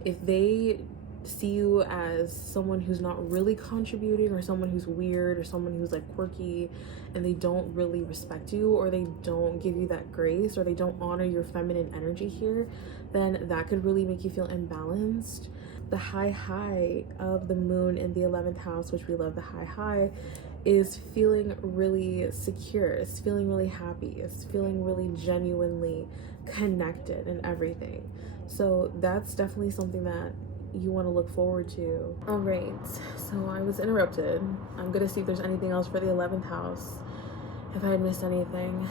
If they see you as someone who's not really contributing, or someone who's weird, or someone who's like quirky, and they don't really respect you, or they don't give you that grace, or they don't honor your feminine energy here, then that could really make you feel imbalanced. The high of the moon in the 11th house, which we love the high, is feeling really secure. It's feeling really happy. It's feeling really genuinely connected and everything. So that's definitely something that you want to look forward to. All right, so I was interrupted. I'm gonna see if there's anything else for the 11th house. if I missed anything.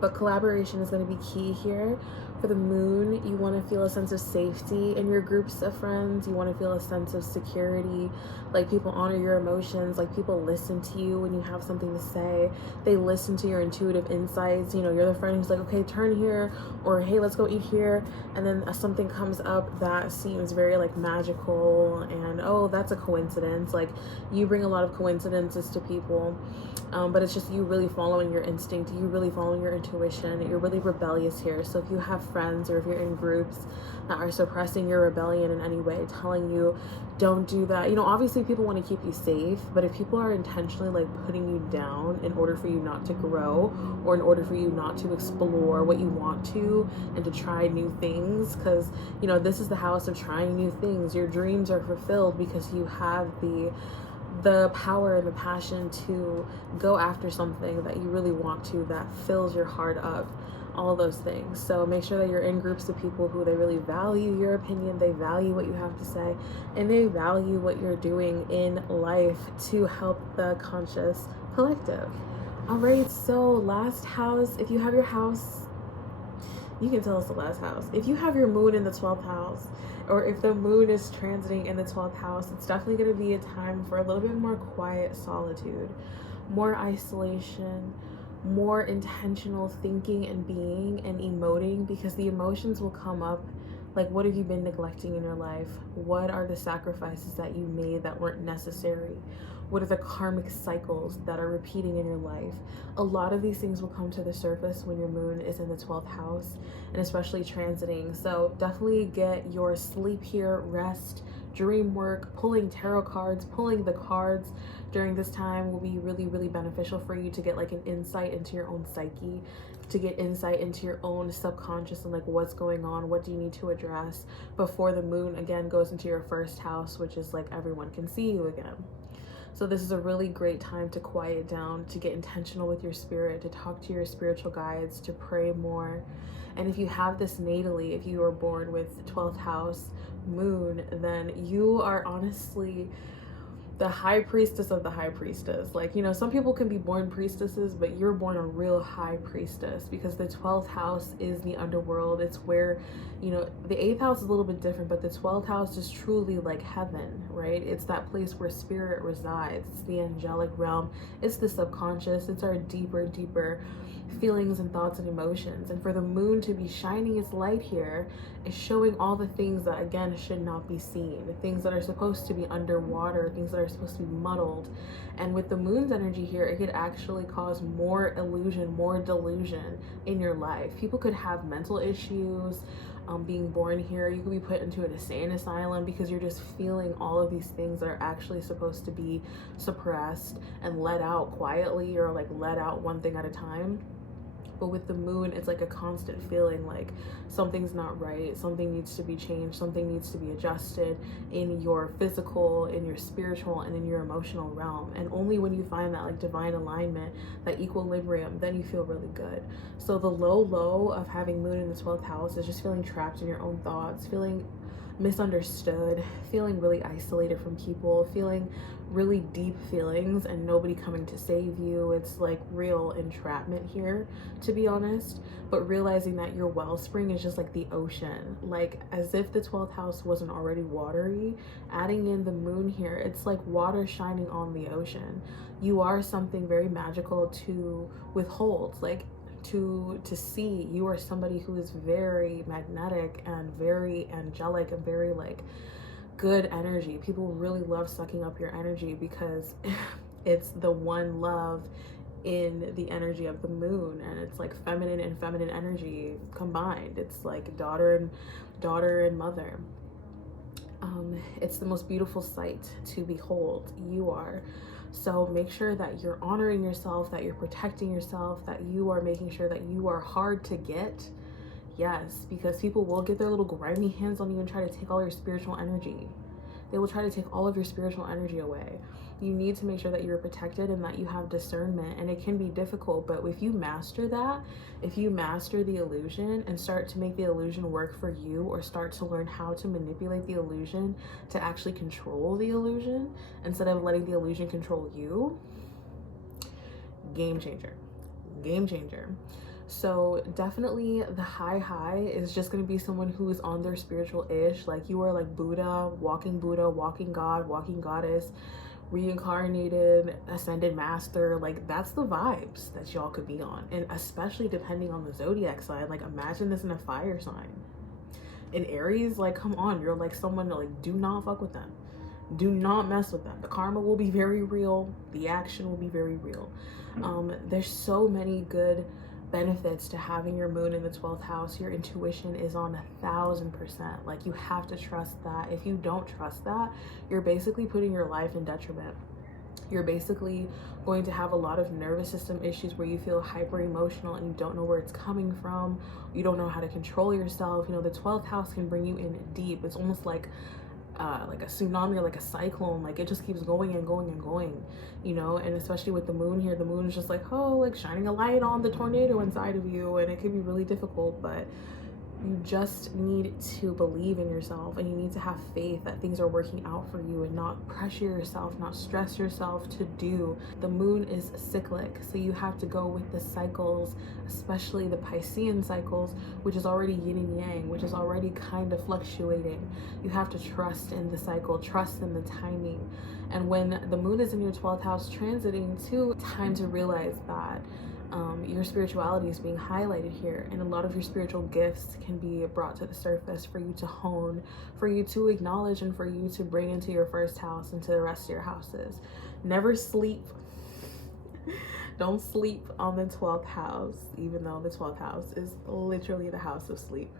But collaboration is going to be key here. For the moon, you want to feel a sense of safety in your groups of friends. You want to feel a sense of security, like people honor your emotions, like people listen to you when you have something to say. They listen to your intuitive insights. You know, you're the friend who's like, okay, turn here, or hey, let's go eat here. And then something comes up that seems very like magical, and oh, that's a coincidence. Like, you bring a lot of coincidences to people. But it's just you really following your instinct, you really following your intuition. You're really rebellious here. So if you have friends or if you're in groups that are suppressing your rebellion in any way, telling you don't do that, you know, obviously people want to keep you safe, but if people are intentionally like putting you down in order for you not to grow, or in order for you not to explore what you want to and to try new things, because you know, this is the house of trying new things. Your dreams are fulfilled because you have the power and the passion to go after something that you really want to, that fills your heart up, all of those things. So make sure that you're in groups of people who they really value your opinion, they value what you have to say, and they value what you're doing in life to help the conscious collective. All right, so last house, if you have your house, you can tell us the last house. If you have your moon in the 12th house, or if the moon is transiting in the 12th house, it's definitely going to be a time for a little bit more quiet solitude, more isolation, more intentional thinking and being and emoting, because the emotions will come up. Like, what have you been neglecting in your life? What are the sacrifices that you made that weren't necessary? What are the karmic cycles that are repeating in your life? A lot of these things will come to the surface when your moon is in the 12th house, and especially transiting. So definitely get your sleep here, rest, dream work, pulling tarot cards, pulling the cards during this time will be really, really beneficial for you to get like an insight into your own psyche, to get insight into your own subconscious and like what's going on, what do you need to address before the moon again goes into your first house, which is like everyone can see you again. So this is a really great time to quiet down, to get intentional with your spirit, to talk to your spiritual guides, to pray more. And if you have this natally, if you were born with 12th house moon, then you are honestly the high priestess of the high priestess. Like, you know, some people can be born priestesses, but you're born a real high priestess, because the 12th house is the underworld. It's where, you know, the 8th house is a little bit different, but the 12th house is truly like heaven, right? It's that place where spirit resides. It's the angelic realm. It's the subconscious. It's our deeper feelings and thoughts and emotions. And for the moon to be shining its light here is showing all the things that again should not be seen, the things that are supposed to be underwater, things that are supposed to be muddled. And with the moon's energy here, it could actually cause more illusion, more delusion in your life. People could have mental issues being born here. You could be put into an insane asylum because you're just feeling all of these things that are actually supposed to be suppressed and let out quietly, or like let out one thing at a time. But with the moon, it's like a constant feeling like something's not right, something needs to be changed, something needs to be adjusted in your physical, in your spiritual, and in your emotional realm. And only when you find that like divine alignment, that equilibrium, then you feel really good. So the low of having moon in the 12th house is just feeling trapped in your own thoughts, feeling misunderstood, feeling really isolated from people, feeling really deep feelings and nobody coming to save you. It's like real entrapment here, to be honest. But realizing that your wellspring is just like the ocean, like as if the 12th house wasn't already watery, adding in the moon here, it's like water shining on the ocean. You are something very magical to withhold, like to see. You are somebody who is very magnetic and very angelic and very like good energy. People really love sucking up your energy because it's the one love in the energy of the moon, and it's like feminine and feminine energy combined. It's like daughter and mother. It's the most beautiful sight to behold. You are. So make sure that you're honoring yourself, that you're protecting yourself, that you are making sure that you are hard to get. Yes, because people will get their little grimy hands on you and try to take all your spiritual energy. They will try to take all of your spiritual energy away. You need to make sure that you're protected and that you have discernment, and it can be difficult, but if you master that, if you master the illusion and start to make the illusion work for you, or start to learn how to manipulate the illusion to actually control the illusion instead of letting the illusion control you, game changer. game changer. So definitely the high is just going to be someone who is on their spiritual ish. Like you are like Buddha, walking God, walking goddess, reincarnated, ascended master. Like that's the vibes that y'all could be on. And especially depending on the zodiac sign. Like imagine this in a fire sign. In Aries, like come on, you're like someone to like do not fuck with them. Do not mess with them. The karma will be very real. The action will be very real. There's so many good benefits to having your moon in the 12th house. Your intuition is on 1000%. Like you have to trust that. If you don't trust that, you're basically putting your life in detriment. You're basically going to have a lot of nervous system issues where you feel hyper emotional and you don't know where it's coming from. You don't know how to control yourself. You know, the 12th house can bring you in deep. It's almost like a tsunami or like a cyclone. Like it just keeps going and going and going, you know. And especially with the moon here, the moon is just like, oh, like shining a light on the tornado inside of you, and it can be really difficult. But you just need to believe in yourself, and you need to have faith that things are working out for you, and not pressure yourself, not stress yourself to do. The moon is cyclic, so you have to go with the cycles, especially the Piscean cycles, which is already yin and yang, which is already kind of fluctuating. You have to trust in the cycle, trust in the timing. And when the moon is in your 12th house transiting to, time to realize that your spirituality is being highlighted here, and a lot of your spiritual gifts can be brought to the surface for you to hone, for you to acknowledge, and for you to bring into your first house and to the rest of your houses. Never sleep. Don't sleep on the 12th house, even though the 12th house is literally the house of sleep.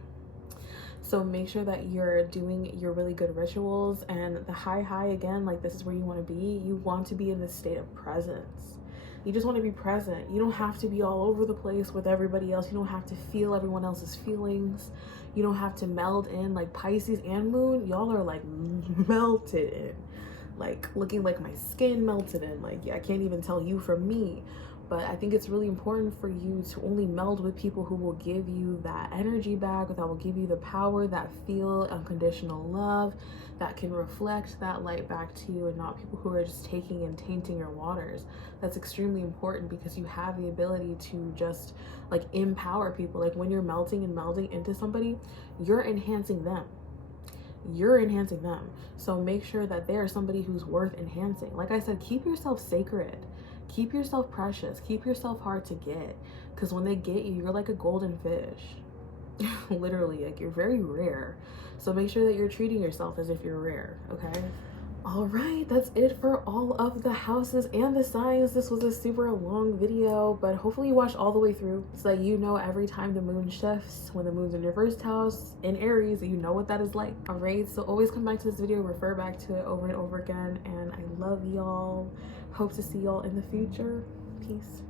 So make sure that you're doing your really good rituals. And the high again, like this is where you want to be. You want to be in this state of presence. You just want to be present. You don't have to be all over the place with everybody else. You don't have to feel everyone else's feelings. You don't have to meld in. Like Pisces and moon, y'all are like melted in. Like looking like my skin melted in. Like, yeah, I can't even tell you from me. But I think it's really important for you to only meld with people who will give you that energy back, that will give you the power, that feel unconditional love, that can reflect that light back to you, and not people who are just taking and tainting your waters. That's extremely important, because you have the ability to just like empower people. Like when you're melting and melding into somebody, you're enhancing them. You're enhancing them. So make sure that they are somebody who's worth enhancing. Like I said, keep yourself sacred. Keep yourself precious. Keep yourself hard to get, because when they get you, you're like a golden fish. Literally, like you're very rare. So make sure that you're treating yourself as if you're rare, okay? All right, that's it for all of the houses and the signs. This was a super long video, but hopefully you watched all the way through, so that you know every time the moon shifts, when the moon's in your first house in Aries, you know what that is like. All right, so always come back to this video, refer back to it over and over again, and I love y'all. Hope to see y'all in the future. Peace.